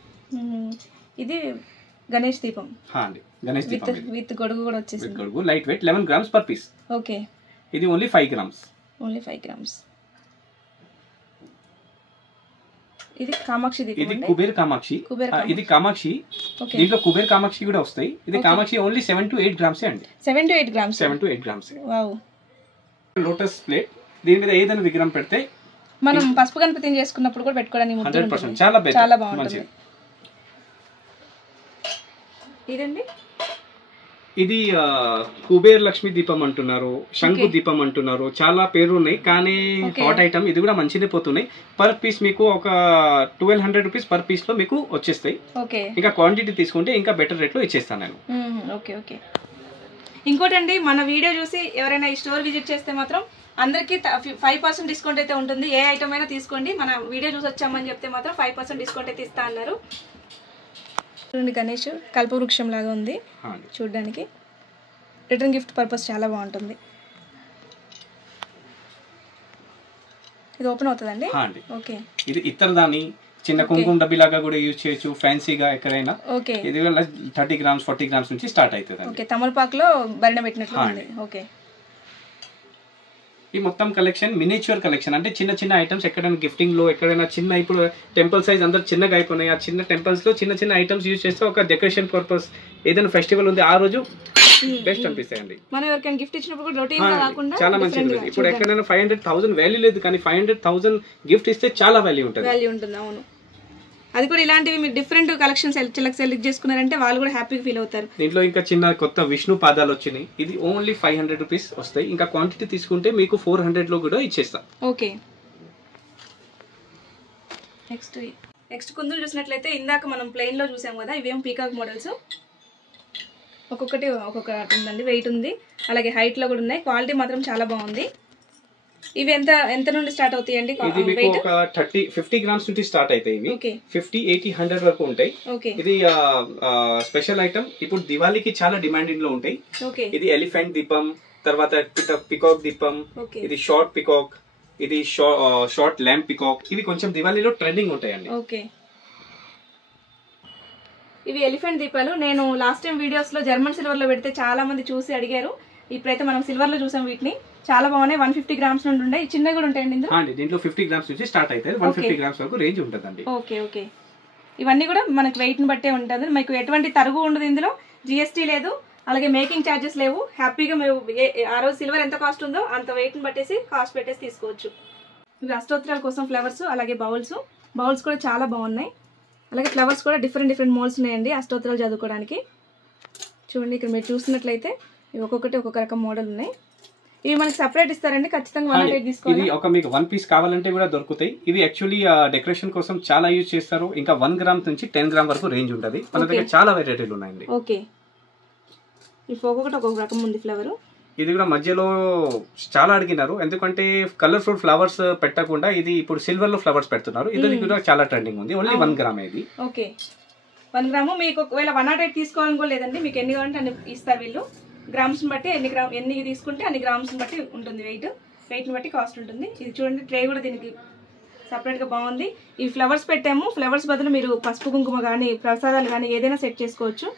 ఇది గణేష్ దీపం అండి, గణేష్ దీపం విత్ గొడుగు కూడా వచ్చేసింది. గొడుగు lightweight 11 grams per piece. Okay, ఇది ఓన్లీ 5 grams. Only 5 grams. ఇది కామాక్షి దీపం, ఇది కుబేర్ కామాక్షి. ఇది కామాక్షి, దీంట్లో కుబేర్ కామాక్షి కూడా వస్తాయి. ఇది కామాక్షి ఓన్లీ 7 to 8 grams అండి. 7 to 8 grams. 7 to 8 grams. Wow. Lotus plate, దీని మీద ఏదైనా విగ్రహం పెడితే మనం పసుపు గణపతిని చేసుకున్నప్పుడు కూడా పెట్టుకోవడానికి 100% చాలా బాగుంటుంది. ఇదండి, ఇది కుబేర్ లక్ష్మి దీపం అంటున్నారు, శంకు దీపం అంటున్నారు, చాలా పేర్లు ఉన్నాయి, కానీ హాట్ ఐటమ్. ఇది కూడా మంచిదే పోతున్నాయి. పర్ పీస్ మీకు ఒక 1200 రూపీస్ పర్ పీస్ లో మీకు వచ్చేస్తాయి. ఇంకా క్వాంటిటీ తీసుకుంటే ఇంకా బెటర్ రేట్ లో ఇచ్చేస్తాను నేను. Okay okay. ఇంకోటండి, మన వీడియో చూసి ఎవరైనా ఈ స్టోర్ విజిట్ చేస్తే మాత్రం అందరికి 5% డిస్కౌంట్ అయితే ఉంటుంది. ఏ ఐటమ్ అయినా తీసుకోండి, మన వీడియో చూసి వచ్చామని చెప్తే మాత్రం 5% డిస్కౌంట్ అయితే ఇస్తా అన్నారు. చూడండి, గణేష్ కల్పవృక్షం లాగా ఉంది చూడడానికి. రిటర్న్ గిఫ్ట్ పర్పస్ చాలా బాగుంటుంది. ఇది ఓపెన్ అవుతుందండి. ఓకే, ఇది ఇతర దాని చిన్న కుంకుమ డబ్బి లాగా కూడా యూజ్ చేయొచ్చు, ఫ్యాన్సీగా ఎక్కడైనా. ఓకే, ఇది 30 grams 40 grams నుంచి స్టార్ట్ అవుతుంది. ఓకే, తమలపాకులో బరిన పెట్టినట్లు ఉంది. ఓకే, ఈ మొత్తం కలెక్షన్ మినియేచర్ కలెక్షన్, అంటే చిన్న చిన్న ఐటమ్స్ ఎక్కడైనా గిఫ్టింగ్ లో, ఎక్కడైనా చిన్న, ఇప్పుడు టెంపుల్ సైజ్ అందరు చిన్నగా అయిపోయినాయి. ఆ చిన్న టెంపుల్స్ లో చిన్న చిన్న ఐటమ్స్ యూజ్ చేస్తే ఒక డెకరేషన్ పర్పస్, ఏదైనా ఫెస్టివల్ ఉంది ఆ రోజు బెస్ట్ అనిపిస్తాయండి. మనం ఎవరికైనా గిఫ్ట్ ఇచ్చినప్పుడు రొటీన్ గా కాకుండా చాలా మంచిది. ఇప్పుడు ఎక్కడైనా 500,000 వాల్యూ లేదు, కానీ 500,000 గిఫ్ట్ ఇస్తే చాలా వాల్యూ ఉంటుంది. అవును, అది కూడా ఇలాంటివి మీరు డిఫరెంట్ కలెక్షన్ సెలెక్ట్ చేసుకున్నారంటే వాళ్ళు కూడా హ్యాపీగా ఫీల్ అవుతారు. దీంట్లో ఇంకా చిన్న కొత్త విష్ణు పాదాలు వచ్చినాయి. ఇది ఓన్లీ 500 రూపీస్ వస్తాయి. ఇంకా క్వాంటిటీ తీసుకుంటే మీకు 400 లో కూడా ఇచ్చేస్తా. ఓకే, నెక్స్ట్ కుందులు చూసినట్లయితే ఇందాక మనం ప్లెయిన్ లో చూసాం కదా, ఇవేం పీకాక్ మోడల్స్. ఒక్కొక్కటి ఒక్కొక్కటి ఉందండి, వెయిట్ ఉంది, అలాగే హైట్ లో కూడా ఉన్నాయి. క్వాలిటీ మాత్రం చాలా బాగుంది. ఇవి ఎంత నుండి స్టార్ట్ అవుతాయండి? ఇది మీకు ఒక 50 grams నుంచి స్టార్ట్ అవుతాయి. ఇవి 50, 80, 100 వరకు ఉంటాయి. ఇది స్పెషల్ ఐటమ్. ఇప్పుడు దివాళీకి చాలా డిమాండింగ్ లో ఉంటాయి. ఇది ఎలిఫెంట్ దీపం, తర్వాత పికాక్ దీపం, ఇది షార్ట్ పికాక్, ఇది షార్ట్ ల్యాంప్ పికాక్. ఇవి కొంచెం దివాళీలో ట్రెండింగ్ ఉంటాయండి. ఇవి ఎలిఫెంట్ దీపాలు. నేను లాస్ట్ టైం వీడియోస్ లో జర్మన్ సిల్వర్ లో పెడితే చాలా మంది చూసి అడిగారు. ఇప్పుడైతే మనం సిల్వర్ లో చూసాం. వీటిని చాలా బాగున్నాయి. 150 grams నుండి ఉంటాయి. చిన్నగా కూడా ఉంటాయండి ఇందులో. దీంట్లో 50 grams నుంచి స్టార్ట్ అవుతాయి. 150 grams వరకు రేంజ్ ఉంటుందండి. Okay okay. ఇవన్నీ కూడా మనకి వెయిట్ ని బట్టే ఉంటుంది. మీకు ఎటువంటి తరుగు ఉండదు ఇందులో. జిఎస్టీ లేదు, అలాగే మేకింగ్ ఛార్జెస్ లేవు. హ్యాపీగా మీరు ఆ రోజు సిల్వర్ ఎంత కాస్ట్ ఉందో అంత వెయిట్ ని బట్టేసి కాస్ట్ పెట్టేసి తీసుకోవచ్చు. ఇవి అష్టోత్తరాల కోసం ఫ్లవర్స్, అలాగే బౌల్స్ కూడా చాలా బాగున్నాయి. అలాగే ఫ్లవర్స్ కూడా డిఫరెంట్ మోల్స్ ఉన్నాయండి అష్టోత్తరాలు చదువుకోవడానికి. చూడండి, ఇక్కడ మీరు చూసినట్లయితే ఇవి ఒక్కొక్కటి ఒక్కొక్క రకం మోడల్ ఉన్నాయి. ఇవి మనకి సెపరేట్ ఇస్తారండి, ఖచ్చితంగా 100 తీసుకోవాలి. ఇది ఒక మీకు 1 piece కావాలంటే కూడా దొరుకుతాయి. ఇవి యాక్చువల్లీ డెకరేషన్ కోసం చాలా యూజ్ చేస్తారు. ఇంకా 1 gram నుంచి 10 gram వరకు రేంజ్ ఉంటుంది. మన దగ్గర చాలా వెరైటీలు ఉన్నాయండి. ఓకే, ఇవి ఒక్కొక్కటి ఒక్కొక్క రకం ఉంది ఫ్లవర్. ఇది కూడా మధ్యలో చాలా అడిగినారు, ఎందుకంటే కలర్ఫుల్ ఫ్లవర్స్ పెట్టకుండా ఇది ఇప్పుడు సిల్వర్ లో ఫ్లవర్స్ పెడుతున్నారు. ఇది కూడా చాలా ట్రెండింగ్ ఉంది. ఓన్లీ 1 gram ఇది. Okay, 1 gram. మీకు ఒకవేళ 108 తీసుకోవాలని కూడా లేదండి, మీకు ఎన్ని కావాలంటే అన్ని ఇస్తారు వీళ్ళు. గ్రామ్స్ బట్టి ఎన్ని తీసుకుంటే అన్ని గ్రామ్స్ బట్టి ఉంటుంది. వెయిట్ ని బట్టి కాస్ట్ ఉంటుంది. ఇది చూడండి, ట్రే కూడా దీనికి సపరేట్ గా బాగుంది. ఈ ఫ్లవర్స్ పెట్టాము. ఫ్లవర్స్ బదులు మీరు పసుపు కుంకుమ కానీ ప్రసాదాలు కానీ ఏదైనా సెట్ చేసుకోవచ్చు.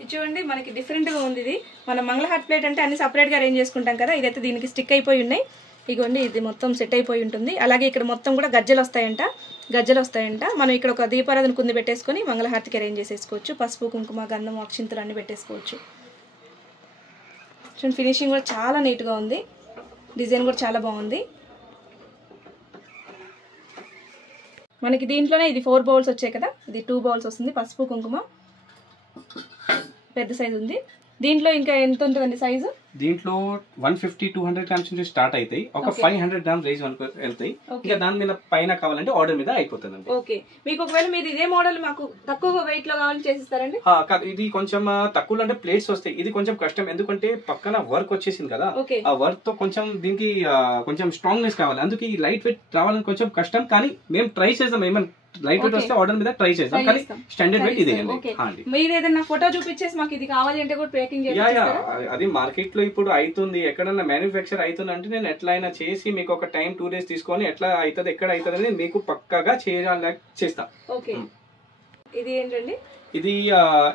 ఇది చూడండి, మనకి డిఫరెంట్ గా ఉంది. ఇది మన మంగళహారతి ప్లేట్ అంటే అన్ని సపరేట్ గా అరేంజ్ చేసుకుంటాం కదా, ఇదైతే దీనికి స్టిక్ అయిపోయి ఉన్నాయి. ఇగోండి, ఇది మొత్తం సెట్ అయిపోయి ఉంటుంది. అలాగే ఇక్కడ మొత్తం కూడా గజ్జలు వస్తాయంట. మనం ఇక్కడ ఒక దీపారాధన కుంది పెట్టేసుకొని మంగళహారతికి అరేంజ్ చేసేసుకోవచ్చు. పసుపు కుంకుమ గంధం అక్షింతలు అన్ని పెట్టేసుకోవచ్చు. చూడండి, ఫినిషింగ్ కూడా చాలా నీట్గా ఉంది. డిజైన్ కూడా చాలా బాగుంది. మనకి దీంట్లోనే ఇది 4 బౌల్స్ వచ్చాయి కదా, ఇది 2 బౌల్స్ వస్తుంది. పసుపు కుంకుమ పెద్ద సైజు ఉంది. దీంట్లో ఇంకా ఎంత ఉంటుందండి సైజు? దీంట్లో 150-200 గ్రామ్స్ నుంచి స్టార్ట్ అవుతాయి. ఒక 500 గ్రామ్స్ రేంజ్ వరకు వెళ్తాయి. ఇంకా దాని మీద పైన కావాలంటే ఆర్డర్ మీద అయిపోతుందండి. ఓకే, మీకు ఒకవేళ మీరు ఇదే మోడల్ మాకు తక్కువ వెయిట్ లో కావాలని చేసిస్తారండి? ఇది కొంచెం తక్కువ అంటే ప్లేట్స్ వస్తాయి. ఇది కొంచెం కష్టం, ఎందుకంటే పక్కన వర్క్ వచ్చేసింది కదా, ఆ వర్క్ తో కొంచెం దీనికి కొంచెం స్ట్రాంగ్నెస్ కావాలి. అందుకే ఈ లైట్ వెయిట్ రావాలని కొంచెం కష్టం. కానీ మేము ట్రై చేద్దాం, ఏమన్నా లైట్ వెయిట్ వస్తే ఆర్డర్ మీద ట్రై చేద్దాం. కానీ స్టాండర్డ్ వెయిట్ ఇదే అండి. మీరు ఏదైనా ఫోటో చూపించేసి మాకు ఇది కావాలి అంటే కూడా ప్యాకింగ్ చేస్తారా? అది మార్కెట్ లో ఇప్పుడు అవుతుంది, ఎక్కడన్నా మ్యానుఫ్యాక్చర్ అవుతుంది అంటే నేను ఎట్లా అయినా చేసి మీకు ఒక టైం 2 days తీసుకొని ఎట్లా అవుతుంది ఎక్కడ అవుతుంది అనేది మీకు పక్కాగా చేస్తా. ఓకే, ఇది ఏంటండి? ఇది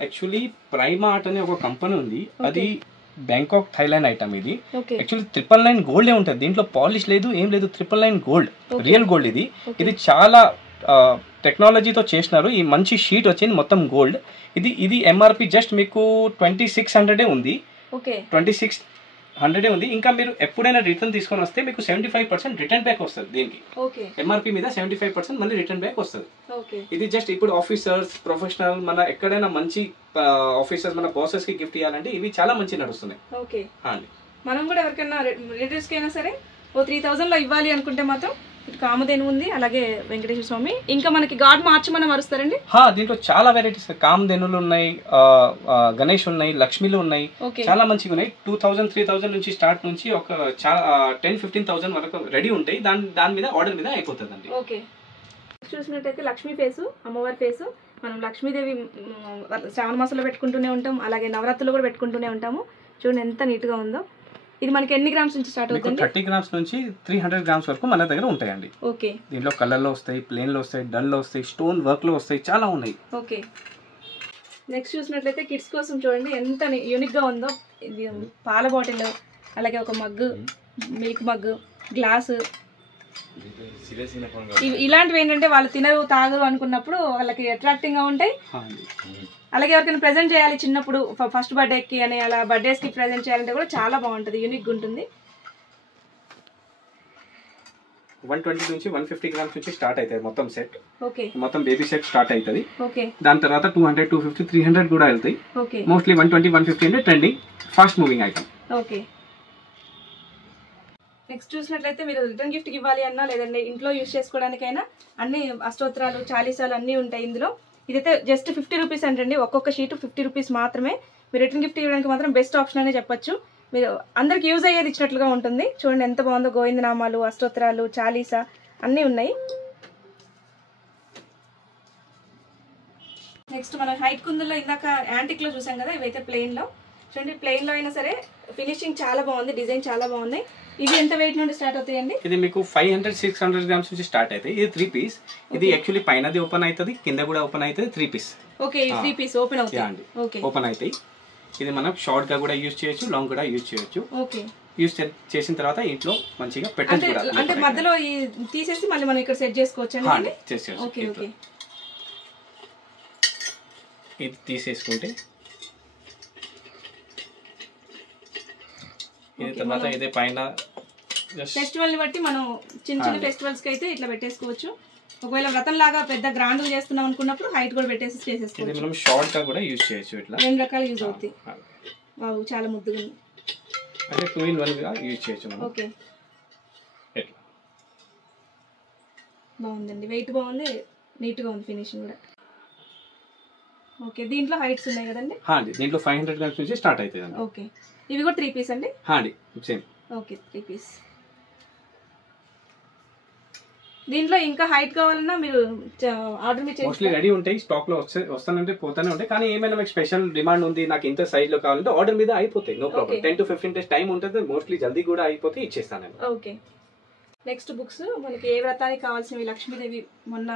యాక్చువల్లీ ప్రైమా ఆర్ట్ అనే ఒక కంపెనీ ఉంది. అది బ్యాంకాక్ థైలాండ్ ఐటమ్. ఇది యాక్చువల్లీ 999 గోల్డ్ ఉంటుంది. దీంట్లో పాలిష్ లేదు, ఏం లేదు. 999 గోల్డ్, రియల్ గోల్డ్. ఇది చాలా టెక్నాలజీతో చేసినారు. ఈ మంచి షీట్ వచ్చింది, మొత్తం గోల్డ్. ఇది ఎంఆర్పి జస్ట్ మీకు 2600 ఉంది. 2600 ఉంది. ఇంకా మీరు ఎప్పుడైనా రిటర్న్ తీసుకొని వస్తే మీకు 75% రిటర్న్ బ్యాక్ వస్తుంది. దీనికి ఎంఆర్పి మీద 75% మళ్ళీ రిటర్న్ బ్యాక్ వస్తుంది. ఇది జస్ట్ ఇప్పుడు ఆఫీసర్స్, ప్రొఫెషనల్, మన ఎక్కడైనా మంచి ఆఫీసర్స్, మన బాసెస్ కి గిఫ్ట్ ఇవ్వాలంటే ఇవి చాలా మంచి నడుస్తున్నాయి. మనం కూడా ఎవరికైనా రిలేటివ్స్ కి అయినా సరే 3000 లో ఇవ్వాలి అనుకుంటే మాత్రం కామధేను ఉంది, అలాగే వెంకటేశ్వర స్వామి. ఇంకా మనకి గాడ్ మార్చి మనం మరుస్తారండి. దీంట్లో చాలా వెరైటీస్, కామధేనులు ఉన్నాయి, గణేష్ ఉన్నాయి, లక్ష్మిలు ఉన్నాయి, చాలా మంచిగా ఉన్నాయి. 2000-3000 నుంచి స్టార్ట్ నుంచి ఒక 10-15,000 వరకు రెడీ ఉంటాయి. దాని మీద ఆర్డర్ మీద అయిపోతుందండి. ఓకే, చూసినట్టయితే లక్ష్మీ ఫేసు, అమ్మవారి ఫేసు. మనం లక్ష్మీదేవి శ్రావణ మాసంలో పెట్టుకుంటూనే ఉంటాం, అలాగే నవరాత్రులు కూడా పెట్టుకుంటూనే ఉంటాము. చూడండి ఎంత నీట్ గా ఉందో. ఇది మనకి ఎన్ని గ్రామ్స్ నుంచి స్టార్ట్ అవుతుంది? 30 గ్రామ్స్ నుంచి 300 గ్రామ్స్ వరకు మన దగ్గర ఉంటాయండి. ఓకే, దీంట్లో కలర్ లో వస్తాయి, ప్లేన్ లో వస్తాయి, డల్ లో వస్తాయి, స్టోన్ వర్క్ లో వస్తాయి, చాలా ఉన్నాయి. ఓకే, నెక్స్ట్ చూసినట్లయితే కిడ్స్ కోసం చూడండి ఎంత యూనిక్ గా ఉందో. ఇది పాల బాటిల్, అలాగే ఒక మగ్గు, మిల్క్ మగ్గు, గ్లాసు. ఇలాంటివి ఏంటంటే వాళ్ళు తినరు తాగరు అనుకున్నప్పుడు వాళ్ళకి అట్రాక్టింగ్ గా ఉంటాయి. అలాగే ఎవరికైనా ప్రెజెంట్ చేయాలి చిన్నప్పుడు, ఫస్ట్ బర్త్డేకి అని అలా బర్త్డేస్ కి ప్రెజెంట్ చేయాలంటే కూడా చాలా బాగుంటుంది, యూనిక్ ఉంటుంది. 120 నుంచి 150 గ్రామ్స్ నుంచి స్టార్ట్ అవుతాయి మొత్తం సెట్. ఓకే, మొత్తం బేబీ సెట్ స్టార్ట్ అవుతుంది. ఓకే, దాని తర్వాత 200, 250, 300 కూడా వెళ్తాయి. ఓకే, మోస్ట్లీ 120, 150 అంటే trending, fast moving item. Okay, next చూసినట్లయితే మీరు రిటర్న్ గిఫ్ట్ ఇవ్వాలి అన్నా, లేదంటే ఇంట్లో యూజ్ చేసుకోవడానికైనా అన్ని అష్టోత్తరాలు, చాలీసాలు అన్నీ ఉంటాయి ఇందులో. ఇదైతే జస్ట్ 50 రూపీస్ అంటండి, ఒక్కొక్క షీట్ 50 రూపీస్ మాత్రమే. మీరు రిటర్న్ గిఫ్ట్ ఇవ్వడానికి మాత్రం బెస్ట్ ఆప్షన్ అనే చెప్పొచ్చు. మీరు అందరికి యూజ్ అయ్యేది ఇచ్చినట్లుగా ఉంటుంది. చూడండి ఎంత బాగుందో, గోవిందనామాలు, అష్టోత్తరాలు, చాలీసా అన్నీ ఉన్నాయి. నెక్స్ట్ మనం హైట్ కుందుల్లో ఇందాక యాంటిక్ లో చూసాం కదా, ఇవైతే ప్లెయిన్ లో. చూడండి ప్లెయిన్ లో అయినా సరే ఫినిషింగ్ చాలా బాగుంది, డిజైన్ చాలా బాగుంది. ఇవి ఎంత వెయిట్ నుండి స్టార్ట్ అవుతాయండి? ఇది మీకు 500-600 గ్రామ్స్ నుంచి స్టార్ట్ అవుతాయి. ఇది 3 పీస్. ఇది యాక్చువల్లీ పైనది ఓపెన్ అవుతుంది, కింద కూడా ఓపెన్ అవుతుంది. 3 పీస్. ఓకే, 3 పీస్ ఓపెన్ అవుతాయి. ఓకే, ఓపెన్ అవుతాయి. ఇది మనం షార్ట్ గా కూడా యూజ్ చేయొచ్చు, లాంగ్ కూడా యూజ్ చేయొచ్చు. ఓకే, యూజ్ చేసిన తర్వాత ఇంట్లో మంచిగా పెట్టచ్చు కూడా. అంటే మధ్యలో తీసేసి మళ్ళీ మనం ఇక్కడ సెట్ చేసుకోవచ్చు అండి. ఓకే, ఓకే, ఇది తీసేసుకుంటే ఇది తర్వాత ఇదే పైన ఫెస్టివల్ ని బట్టి మనం చిన్న చిన్న ఫెస్టివల్స్ కి అయితే ఇట్లా పెట్టేసుకోవచ్చు. ఒకవేళ వ్రతం లాగా పెద్ద గ్రాండ్ చేస్తున్నాం అనుకున్నప్పుడు హైట్ కూడా పెట్టేసి చేసేసుకోవచ్చు. ఇది మనం షార్ట్ గా కూడా యూజ్ చేయొచ్చు. ఇట్లా 2 రకాలు యూజ్ అవుతాయి. వావ్, చాలా ముద్దుగా ఉంది. అంటే 2-in-1 గా యూజ్ చేయొచ్చు మనం. ఓకే, బాగుందండి, వెయిట్ బాగుంది, నీట్ గా ఉంది ఫినిషింగ్ కూడా. ఓకే, దీంట్లో హైట్స్ ఉన్నాయి కదండి? దీంట్లో 500 గ్రామ్స్ నుంచి స్టార్ట్ అవుతుంది. ఓకే, ఇవి కూడా 3 పీస్ అండి? సేమ్. Okay, 3 piece. దీంట్లో ఇంకా హైట్ కావాలన్నా మీరు ఆర్డర్ మీద మోస్ట్లీ రెడీ ఉంటాయి, స్టాక్ లో వస్తానంటే పోతానే ఉంటాయి. కానీ ఏమైనా మీకు స్పెషల్ డిమాండ్ ఉంది, నాకు ఇంత సైజ్ లో కావాలంటే ఆర్డర్ మీద అయిపోతాయి, no problem. 10 to 15 days time ఉంటుంది, మోస్ట్లీ జల్దీ కూడా అయిపోతే ఇచ్చేస్తాను నేను. ఓకే, నెక్స్ట్ బుక్స్ మనకి ఏ వ్రతానికి కావాల్సినవి. లక్ష్మీదేవి మొన్న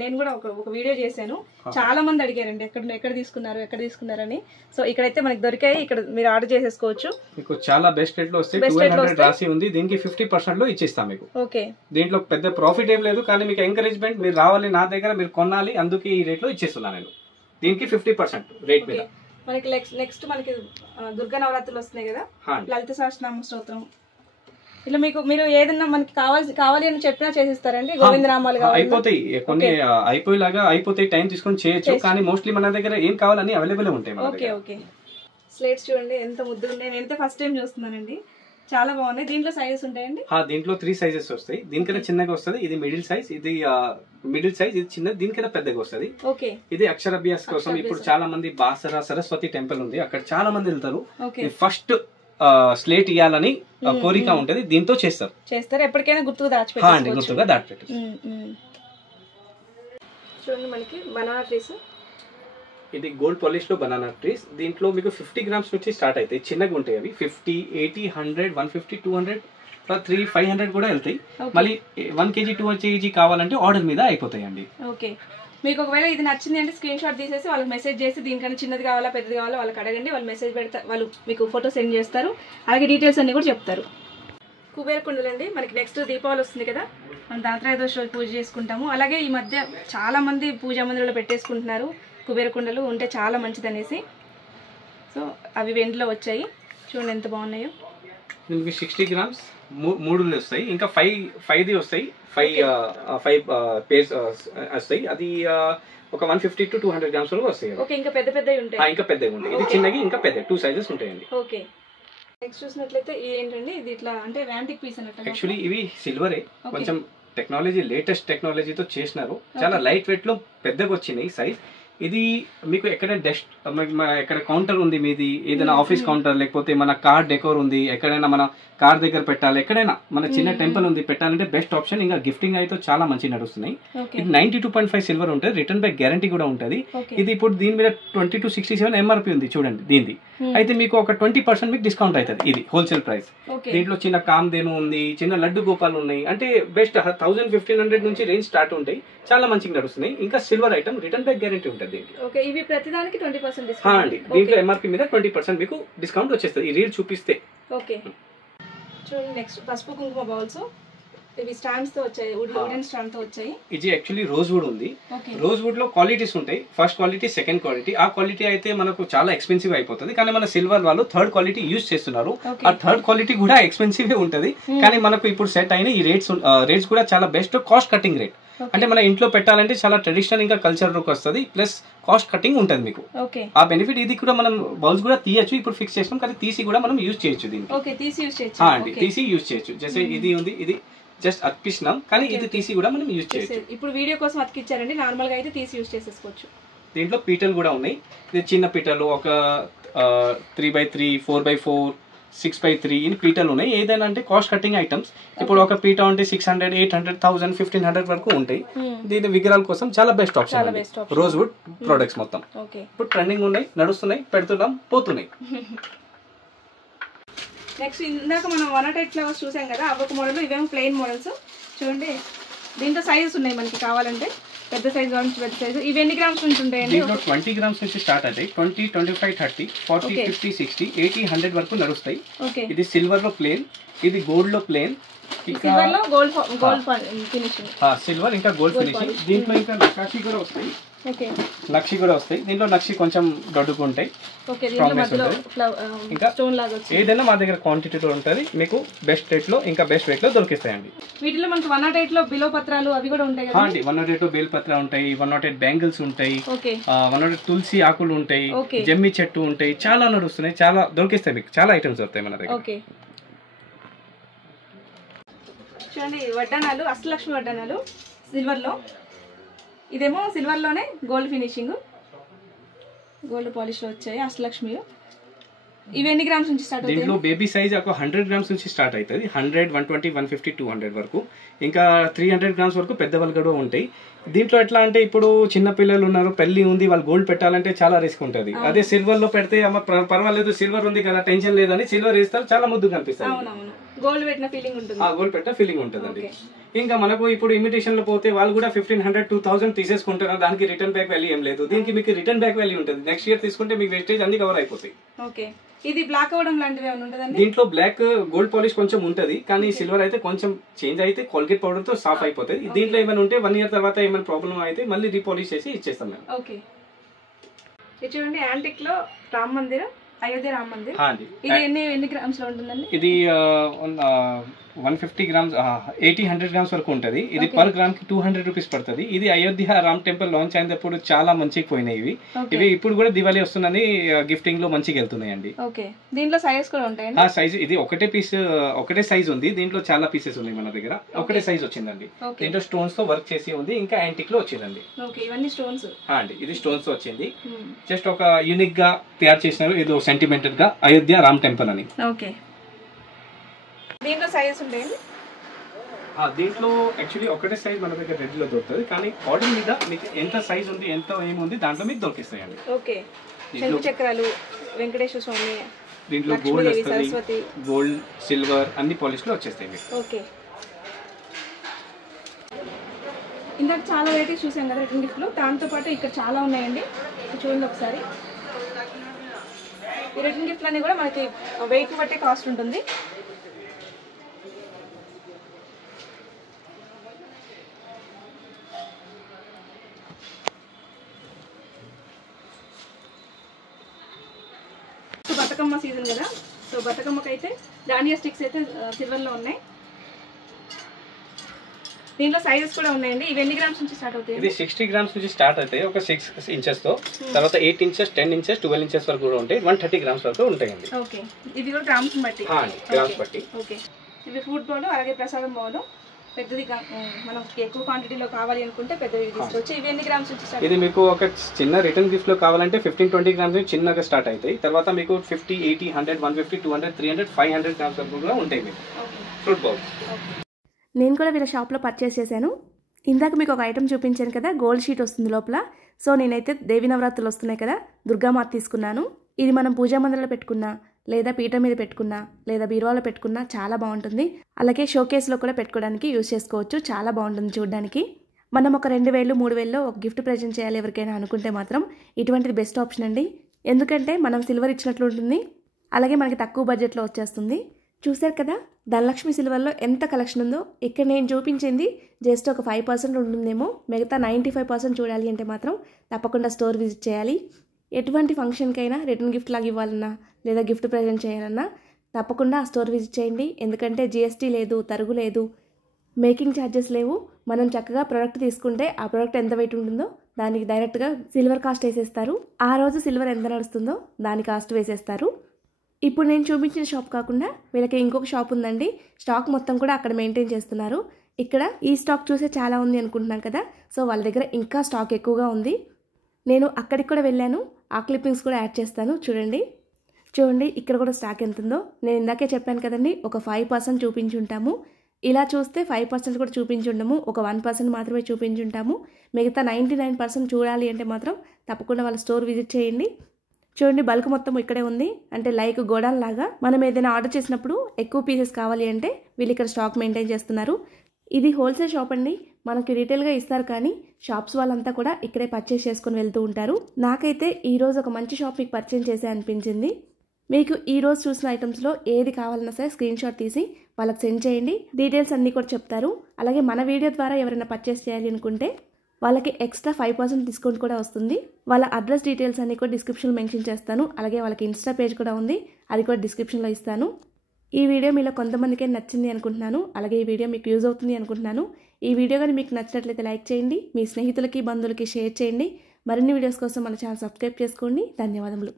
నేను కూడా ఒక వీడియో చేశాను, చాలా మంది అడిగారండి ఎక్కడ తీసుకున్నారని. సో ఇక్కడైతే మనకి దొరికాయి, ఇక్కడ మీరు ఆర్డర్ చేసేసుకోవచ్చు. మీకు చాలా బెస్ట్ రేట్ లో వస్తాయి. 1200 రాసి ఉంది, దీనికి 50% లో ఇచ్చేస్తాం మీకు. ఓకే, దీంట్లో పెద్ద ప్రాఫిట్ ఏం లేదు, కానీ మీకు ఎంకరేజ్మెంట్, మీరు రావాలి నా దగ్గర, మీరు కొనాలి, అందుకే ఈ రేట్ లో ఇచ్చేస్తున్నాను నేను. దీనికి 50% రేట్ మీద. మనకి నెక్స్ట్ మనకి దుర్గా నవరాత్రులు వస్తున్నాయి కదా, లలిత సహస్రనామ స్తోత్రం ఇలా మీకు మీరు ఏదన్నా మనకి కావాలి అని చెప్పినా చేసిస్తారండి? గోవిందరామాలు అయిపోతాయి, కొన్ని అయిపోయేలాగా అయిపోతాయి, టైం తీసుకొని చేయొచ్చు. కానీ మోస్ట్లీ మన దగ్గర ఏం కావాలని అవైలబుల్ ఉంటాయి. ఓకే. స్లేట్స్ చూడండి ఎంత ముద్దుగా ఉన్నాయి. నేనైతే ఫస్ట్ టైం చూస్తున్నానండి, చాలా బాగున్నాయి. దీంట్లో సైజెస్ ఉంటాయండి? దీంట్లో 3 సైజెస్ వస్తాయి. దీనికన్నా చిన్నగా వస్తుంది, ఇది మిడిల్ సైజ్, ఇది చిన్నది, దీనికన్నా పెద్దగా వస్తుంది. ఇది అక్షరాభ్యాస్ కోసం ఇప్పుడు చాలా మంది బాసర సరస్వతి టెంపుల్ ఉంది, అక్కడ చాలా మంది వెళ్తారు. ఫస్ట్ స్లేట్ ఇవ్వాలని కోరిక ఉంటది, దీంతో చేస్తారు. ఎప్పటికైనా గుర్తుగా దాచిపెట్టారు. చూడండి మనకి బనానా ట్రీస్, ఇది గోల్డ్ పాలిష్ లో బనానా ట్రీస్. దీంట్లో మీకు 50 గ్రామ్స్ నుంచి స్టార్ట్ అవుతాయి, చిన్నగా ఉంటాయి అవి. 50, 80, 100, 150, 200, 300, 500 కూడా వెళ్తాయి. మళ్ళీ 1 kg 2 kg కావాలంటే ఆర్డర్ మీద అయిపోతాయండి. ఓకే, మీకు ఒకవేళ ఇది నచ్చింది అంటే స్క్రీన్ షాట్ తీసేసి వాళ్ళకి మెసేజ్ చేసి దీనికన్నా చిన్నది కావాలా పెద్దది కావాలా వాళ్ళకి అడగండి, వాళ్ళు మెసేజ్ పెడతారు, వాళ్ళు మీకు ఫోటో సెండ్ చేస్తారు, అలాగే డీటెయిల్స్ అన్ని కూడా చెప్తారు. కుబేర కుండలండి, మనకి నెక్స్ట్ దీపావళి వస్తుంది కదా, మనం ధనత్రయోదశి రోజు పూజ చేసుకుంటాము. అలాగే ఈ మధ్య చాలా మంది పూజా మందిరంలో పెట్టేసుకుంటున్నారు కుబేర కుండలు, ఉంటే చాలా మంచిది అనేసి. సో అవి వెండిలో వచ్చాయి, చూడండి ఎంత బాగున్నాయో. దీనికి 60 గ్రామ్స్ 3 వస్తాయి, ఇంకా 5 వస్తాయి, 5 పేర్స్ వస్తాయి. అది ఒక 150 to 200 గ్రామ్స్ వరకు వస్తాయి. ఓకే, ఇంకా పెద్దవి ఉంటాయి. ఇంకా పెద్దవి ఉంటాయి, ఇది చిన్నవి ఇంకా పెద్ద 2 సైజెస్ ఉంటాయండి. ఓకే, నెక్స్ట్ చూసినట్లయితే ఏంటండి ఇది, ఇట్లా అంటే యాంటిక్ పీస్ అన్నట్టు. యాక్చువల్లీ ఇవి సిల్వరే, కొంచెం టెక్నాలజీ లేటెస్ట్ టెక్నాలజీతో చేసినారు, చాలా లైట్ వెయిట్ లో పెద్దగా వచ్చినాయి సైజ్. ఇది మీకు ఎక్కడ డెస్ట్ ఎక్కడ కౌంటర్ ఉంది మీది, ఏదైనా ఆఫీస్ కౌంటర్, లేకపోతే మన కార్ డెకోర్ ఉంది, ఎక్కడైనా మన కార్ దగ్గర పెట్టాలి, ఎక్కడైనా మన చిన్న టెంపుల్ ఉంది పెట్టాలంటే బెస్ట్ ఆప్షన్. ఇంకా గిఫ్టింగ్ అయితే చాలా మంచి నడుస్తున్నాయి. ఇది 92.5 సిల్వర్ ఉంటుంది, రిటర్న్ బ్యాక్ గ్యారంటీ కూడా ఉంటుంది. ఇది ఇప్పుడు దీని మీద 20 to 67 ఎంఆర్పి ఉంది చూడండి దీనిది. అయితే మీకు ఒక 20% మీకు డిస్కౌంట్ అవుతుంది, ఇది హోల్సేల్ ప్రైస్. దీంట్లో చిన్న కామ్దేను ఉంది, చిన్న లడ్డు గోపాలు ఉన్నాయి, అంటే బెస్ట్ 1000-1500 నుంచి రేంజ్ స్టార్ట్ ఉంటాయి, చాలా మంచిగా నడుస్తున్నాయి. ఇంకా silver item return back guarantee ఉంటుంది. ఇవి ప్రతిదానికి 20% డిస్కౌంట్ అండి, దీంట్లో ఎంఆర్పి మీద 20% మీకు డిస్కౌంట్ వచ్చేస్తుంది ఈ రీల్ చూపిస్తే. ఓకే, చూడండి నెక్స్ట్ పసుపు కుంకుమ బౌల్స్, ఇవి స్టాండ్స్ తో వచ్చాయి, వుడెన్ స్టాండ్ తో వచ్చాయి. ఇది యాక్చువల్లీ రోజ్ వుడ్ ఉంది, రోజ్ వుడ్ లో క్వాలిటీస్ ఉంటాయి, ఫస్ట్ క్వాలిటీ, సెకండ్ క్వాలిటీ. ఆ క్వాలిటీ అయితే మనకు చాలా ఎక్స్పెన్సివ్ అయిపోతుంది, కానీ మన సిల్వర్ వాళ్ళు థర్డ్ క్వాలిటీ యూజ్ చేస్తున్నారు. ఆ థర్డ్ క్వాలిటీ కూడా ఎక్స్పెన్సివ్ ఉంటది, కానీ మనకు ఇప్పుడు సెట్ అయిన ఈ రేట్స్ కూడా చాలా బెస్ట్, కాస్ట్ కటింగ్ రేట్. అంటే మన ఇంట్లో పెట్టాలంటే చాలా ట్రెడిషనల్ ఇంకా కల్చర్ లుక్ వస్తుంది, ప్లస్ కాస్ట్ కటింగ్ ఉంటుంది మీకు. ఆ బెనిఫిట్ ఇది కూడా మనం బౌల్స్ కూడా తీయచ్చు, ఇప్పుడు ఫిక్స్ చేస్తాం, కానీ తీసి కూడా మనం యూజ్ చేయొచ్చు దీన్ని. తీసి యూజ్ చేయొచ్చు. జస్ట్ ఇది ఉంది, ఇది జస్ట్ అతికిచ్చినాం, కానీ ఇది తీసి కూడా మనం యూజ్ చేయొచ్చు. ఇప్పుడు వీడియో కోసం అతికిచ్చారండి, నార్మల్ గా అయితే తీసి యూజ్ చేసేసుకోవచ్చు. దీంట్లో పీటలు కూడా ఉన్నాయి, ఇది చిన్న పీటలు, ఒక 3x3, 4x4, 6x3 ఇన్ పీటలు ఉన్నాయి. ఏదైనా అంటే కాస్ట్ కటింగ్ ఐటమ్స్. ఇప్పుడు ఒక పీట అంటే 600, 800, 1000, 1500 వరకు ఉంటాయి. దీని విగ్రహాల కోసం చాలా best option rose would products మొత్తం. ఇప్పుడు ట్రెండింగ్ ఉన్నాయి, నడుస్తున్నాయి, పెడుతున్నాం, పోతున్నాయి. నెక్స్ట్ ఇందాక మనం 108 ఫ్లవర్స్ చూసాం కదా, అవొక మోడల్, ఇవేమో ప్లెయిన్ మోడల్స్. చూడండి దీంట్లో సైజెస్ ఉన్నాయి, మనకి కావాలంటే పెద్ద సైజ్ కావాలి, పెద్ద సైజ్. ఇవి ఎన్ని గ్రామ్స్ నుంచి ఉంటాయండి? దీంట్లో 20 గ్రామ్స్ నుంచి స్టార్ట్ అవుతాయి, 20, 25, 30, 40, 50, 60, 80, 100 వరకు నడుస్తాయి. ఇది సిల్వర్ లో ప్లేన్, ఇది గోల్డ్ లో ప్లేన్, సిల్వర్ లో గోల్డ్ ఫినిషింగ్, సిల్వర్ ఇంకా గోల్డ్ ఫినిషింగ్. దీంట్లో ఇంకా నక్షి కూడా వస్తాయి, నక్షి కూడా వస్తాయి. దీంట్లో నక్షి కొంచెం దొడ్డుకు ఉంటాయి, ఇంకా ఏదైనా మా దగ్గర క్వాంటిటీలో ఉంటుంది, మీకు బెస్ట్ రేట్ లో ఇంకా బెస్ట్ రేట్ లో దొరికిస్తాయండి. వీటిలో మనకి 108 లో బిలో పత్రాలు అవి కూడా ఉంటాయి కదా అండి. 108 లో బేల్ పత్రాలు ఉంటాయి, 108 బ్యాంగిల్స్ ఉంటాయి, 108 తులసి ఆకులు ఉంటాయి, జమ్మి చెట్టు ఉంటాయి, చాలా నడుస్తున్నాయి, చాలా దొరికిస్తాయి, మీకు చాలా ఐటమ్స్ దొరుకుతాయి మన దగ్గర. చూడండి వడ్డానాలు, అష్టలక్ష్మి వడ్డానాలు సిల్వర్ లో, ఇదేమో సిల్వర్ లోనే గోల్డ్ ఫినిషింగ్, గోల్డ్ పాలిష్ లో వచ్చాయి అష్టలక్ష్మి. ఇవి ఎన్ని గ్రామ్స్ నుంచి స్టార్ట్ అవుతాయి? దీంట్లో బేబీ సైజ్ ఒక 100 గ్రామ్స్ నుంచి స్టార్ట్ అవుతుంది, 100, 120, 150, 200 వరకు, ఇంకా 300 గ్రామ్స్ వరకు పెద్దవాళ్ళు కూడా ఉంటాయి. దీంట్లో ఎట్లా అంటే ఇప్పుడు చిన్న పిల్లలు ఉన్నారు, పెళ్లి ఉంది, వాళ్ళు గోల్డ్ పెట్టాలంటే చాలా రిస్క్ ఉంటుంది. అదే సిల్వర్ లో పెడితే పర్వాలేదు, సిల్వర్ ఉంది కదా టెన్షన్ లేదని సిల్వర్ వేస్తారు, చాలా ముద్దు కనిపిస్తుంది, గోల్డ్ పెట్టిన ఫీలింగ్ ఉంటుంది. గోల్డ్ పెట్టిన ఫీలింగ్ ఉంటుందండి. ఇంకా మనకు ఇప్పుడు ఇమిటేషన్ లో పోతే వాళ్ళు కూడా 1500, 2000 తీసేసుకుంటారు, దానికి రిటర్న్ బ్యాక్ వాల్యూ ఏం లేదు. దీనికి మీకు రిటర్న్ బ్యాక్ వాల్యూ ఉంటుంది, నెక్స్ట్ ఇయర్ తీసుకుంటే మీకు వేస్టేజ్ అన్ని కవర్ అయిపోతాయి. ఇది బ్లాక్ అవడం లాంటివి ఏమైనా ఉంటుందండి? దీంట్లో బ్లాక్ గోల్డ్ పాలిష్ కొంచెం ఉంటది, కానీ సిల్వర్ అయితే కొంచెం చేంజ్ అయితే కోల్గేట్ పౌడర్ తో సాఫ్ అయిపోతుంది. దీంట్లో ఏమైనా ఉంటే 1 ఇయర్ తర్వాత ఏమైనా ప్రాబ్లం అయితే మళ్ళీ రీపాలిష్ చేసి ఇచ్చేస్తాం మేము. ఓకే, ఇది చూడండి యాంటిక్ లో రామ్ మందిర్, అయోధ్య రామ్ మందిర్. ఇది ఎన్ని గ్రామ్స్ లో ఉంటుందండి? ఇది 150 గ్రామ్స్ 80-100 గ్రామ్స్ వరకు ఉంటుంది. ఇది పర్ గ్రామ్ కి 200 రూపీస్ పడుతుంది. ఇది అయోధ్య రామ్ టెంపుల్ లాంచ్ అయినప్పుడు చాలా మంచిగా పోయినాయి ఇవి. ఇవి ఇప్పుడు కూడా దివాళీ వస్తుందని గిఫ్టింగ్ లో మంచిగా వెళ్తున్నాయండి. ఓకే, దీంట్లో సైజెస్ కూడా ఉంటాయి. సైజ్ ఇది ఒకటే సైజ్ ఉంది. దీంట్లో చాలా పీసెస్ ఉన్నాయి మన దగ్గర. ఒకటే సైజ్ వచ్చిందండి. దీంట్లో స్టోన్స్ తో వర్క్ చేసి ఉంది. ఇంకా యాంటిక్ లో వచ్చిందండి. ఓకే, ఇవన్నీ స్టోన్స్ అండి. ఇది స్టోన్స్ తో వచ్చింది. జస్ట్ ఒక యూనిక్ గా తయారు చేసినారు. ఇది సెంటిమెంటల్ గా అయోధ్య రామ్ టెంపుల్ అని. ఓకే, దీంట్లో సైజెస్ ఉంటాయండి. దీంట్లో యాక్చువల్లీ ఒకటే సైజ్ మన దగ్గర రెడ్ లో దొరుకుతుంది. కానీ ఆర్డర్ మీద మీకు ఎంత సైజ్ ఉంది, ఎంత ఏముంది దాంట్లో మీకు దొరికిస్తాయండి. ఓకే, శంకు చక్రాలు, వెంకటేశ్వర స్వామి, దీంట్లో గోల్డ్ వస్తుంది, గోల్డ్ సిల్వర్ అన్ని పాలిష్ లో వచ్చేస్తాయి మీకు. ఓకే, ఇందాక చాలా వెరైటీస్ చూసాం కదా రిటర్న్ గిఫ్ట్ లో. దాంతో పాటు ఇక్కడ చాలా ఉన్నాయండి, చూడండి ఒకసారి. ఈ రిటర్న్ గిఫ్ట్ అన్ని కూడా మనకి వెయిట్ బట్టి కాస్ట్ ఉంటుంది. బతుకమ్మ సీజన్ కదా, సో బతుకమ్మకి అయితే దానియా స్టిక్స్ అయితే సిల్వర్లో ఉన్నాయి. దీంట్లో సైజెస్ కూడా ఉన్నాయండి. ఇవి ఎన్ని గ్రామ్స్ నుంచి స్టార్ట్ అవుతాయి? ఇది 60 గ్రామ్స్ నుంచి స్టార్ట్ అవుతాయి. ఒక 6 ఇంచెస్ తో, తర్వాత 8 ఇంచెస్, 10 ఇంచెస్, 12 ఇంచెస్ వరకు కూడా ఉంటాయి. 130 గ్రామ్స్ వరకు ఉంటాయండి. ఓకే, ఇవి కూడా గ్రామ్స్ బట్టి. గ్రామ్స్ బట్టి. ఓకే, ఇవి ఫుడ్ బౌల్, అలాగే ప్రసాదం బౌల్. పెద్దది మనం ఎక్కువ క్వాంటిటీలో కావాలి అనుకుంటే పెద్దవి తీసుకోవచ్చు. ఇవి ఎన్ని గ్రామ్స్ నుంచి స్టార్ట్? ఇది మీకు ఒక చిన్న రిటర్న్ గిఫ్ట్ లో కావాలంటే 15-20 గ్రామ్స్ నుంచి చిన్నగా స్టార్ట్ అవుతాయి. తర్వాత మీకు 50, 80, 100, 150, 200, 300, 500 గ్రామ్స్ వరకు కూడా ఉంటాయి మీకు ఫ్రూట్ బౌల్. నేను కూడా వీళ్ళ షాప్లో పర్చేస్ చేశాను. ఇందాక మీకు ఒక ఐటమ్ చూపించాను కదా, గోల్డ్ షీట్ వస్తుంది లోపల. సో నేనైతే దేవి నవరాత్రులు వస్తున్నాయి కదా, దుర్గామాత తీసుకున్నాను. ఇది మనం పూజా మందిరంలో పెట్టుకున్నా, లేదా పీఠం మీద పెట్టుకున్నా, లేదా బీరువాలో పెట్టుకున్నా చాలా బాగుంటుంది. అలాగే షోకేస్లో కూడా పెట్టుకోవడానికి యూజ్ చేసుకోవచ్చు. చాలా బాగుంటుంది చూడడానికి. మనం ఒక 2000-3000లో ఒక గిఫ్ట్ ప్రజెంట్ చేయాలి ఎవరికైనా అనుకుంటే మాత్రం ఇటువంటిది బెస్ట్ ఆప్షన్ అండి. ఎందుకంటే మనం సిల్వర్ ఇచ్చినట్లు ఉంటుంది, అలాగే మనకి తక్కువ బడ్జెట్లో వచ్చేస్తుంది. చూసారు కదా ధనలక్ష్మి సిల్వర్లో ఎంత కలెక్షన్ ఉందో. ఇక్కడ నేను చూపించింది జస్ట్ ఒక 5% ఉంటుందేమో, మిగతా 95% చూడాలి అంటే మాత్రం తప్పకుండా స్టోర్ విజిట్ చేయాలి. ఎటువంటి ఫంక్షన్కైనా రిటర్న్ గిఫ్ట్ లాగా ఇవ్వాలన్నా, లేదా గిఫ్ట్ ప్రజెంట్ చేయాలన్నా తప్పకుండా ఆ స్టోర్ విజిట్ చేయండి. ఎందుకంటే GST లేదు, తరుగు లేదు, మేకింగ్ ఛార్జెస్ లేవు. మనం చక్కగా ప్రోడక్ట్ తీసుకుంటే ఆ ప్రోడక్ట్ ఎంత వెయిట్ ఉంటుందో దానికి డైరెక్ట్గా సిల్వర్ కాస్ట్ వేసేస్తారు. ఆ రోజు సిల్వర్ ఎంత నడుస్తుందో దాని కాస్ట్ వేసేస్తారు. ఇప్పుడు నేను చూపించిన షాప్ కాకుండా వీళ్ళకి ఇంకొక షాప్ ఉందండి. స్టాక్ మొత్తం కూడా అక్కడ మెయింటైన్ చేస్తున్నారు. ఇక్కడ ఈ స్టాక్ చూసే చాలా ఉంది అనుకుంటున్నాను కదా, సో వాళ్ళ దగ్గర ఇంకా స్టాక్ ఎక్కువగా ఉంది. నేను అక్కడికి కూడా వెళ్ళాను, ఆ క్లిప్పింగ్స్ కూడా యాడ్ చేస్తాను. చూడండి ఇక్కడ కూడా స్టాక్ ఎంత ఉందో. నేను ఇందాకే చెప్పాను కదండి, ఒక 5% చూపించుంటాము. ఇలా చూస్తే 5% కూడా చూపించుండము, ఒక 1% మాత్రమే చూపించుంటాము. మిగతా 99% చూడాలి అంటే మాత్రం తప్పకుండా వాళ్ళ స్టోర్ విజిట్ చేయండి. చూడండి బల్క్ మొత్తం ఇక్కడే ఉంది. అంటే లైక్ గోడౌన్ లాగా మనం ఏదైనా ఆర్డర్ చేసినప్పుడు ఎక్కువ పీసెస్ కావాలి అంటే వీళ్ళు ఇక్కడ స్టాక్ మెయింటైన్ చేస్తున్నారు. ఇది హోల్సేల్ షాప్ అండి, మనకి రీటైల్గా ఇస్తారు, కానీ షాప్స్ వాళ్ళంతా కూడా ఇక్కడే పర్చేస్ చేసుకొని వెళ్తూ ఉంటారు. నాకైతే ఈరోజు ఒక మంచి షాప్ మీకు పరిచయం చేసే అనిపించింది. మీకు ఈరోజు చూసిన ఐటమ్స్లో ఏది కావాలన్నా సరే స్క్రీన్ షాట్ తీసి వాళ్ళకి సెండ్ చేయండి. డీటెయిల్స్ అన్నీ కూడా చెప్తారు. అలాగే మన వీడియో ద్వారా ఎవరైనా పర్చేస్ చేయాలి అనుకుంటే వాళ్ళకి ఎక్స్ట్రా 5% డిస్కౌంట్ కూడా వస్తుంది. వాళ్ళ అడ్రస్ డీటెయిల్స్ అన్ని కూడా డిస్క్రిప్షన్లో మెన్షన్ చేస్తాను. అలాగే వాళ్ళకి ఇన్స్టా పేజ్ కూడా ఉంది, అది కూడా డిస్క్రిప్షన్లో ఇస్తాను. ఈ వీడియో మీలో కొంతమందికే నచ్చింది అనుకుంటున్నాను. అలాగే ఈ వీడియో మీకు యూజ్ అవుతుంది అనుకుంటున్నాను. ఈ వీడియో కానీ మీకు నచ్చినట్లయితే లైక్ చేయండి, మీ స్నేహితులకి బంధువులకి షేర్ చేయండి. మరిన్ని వీడియోస్ కోసం మన ఛానల్ సబ్స్క్రైబ్ చేసుకోండి. ధన్యవాదములు.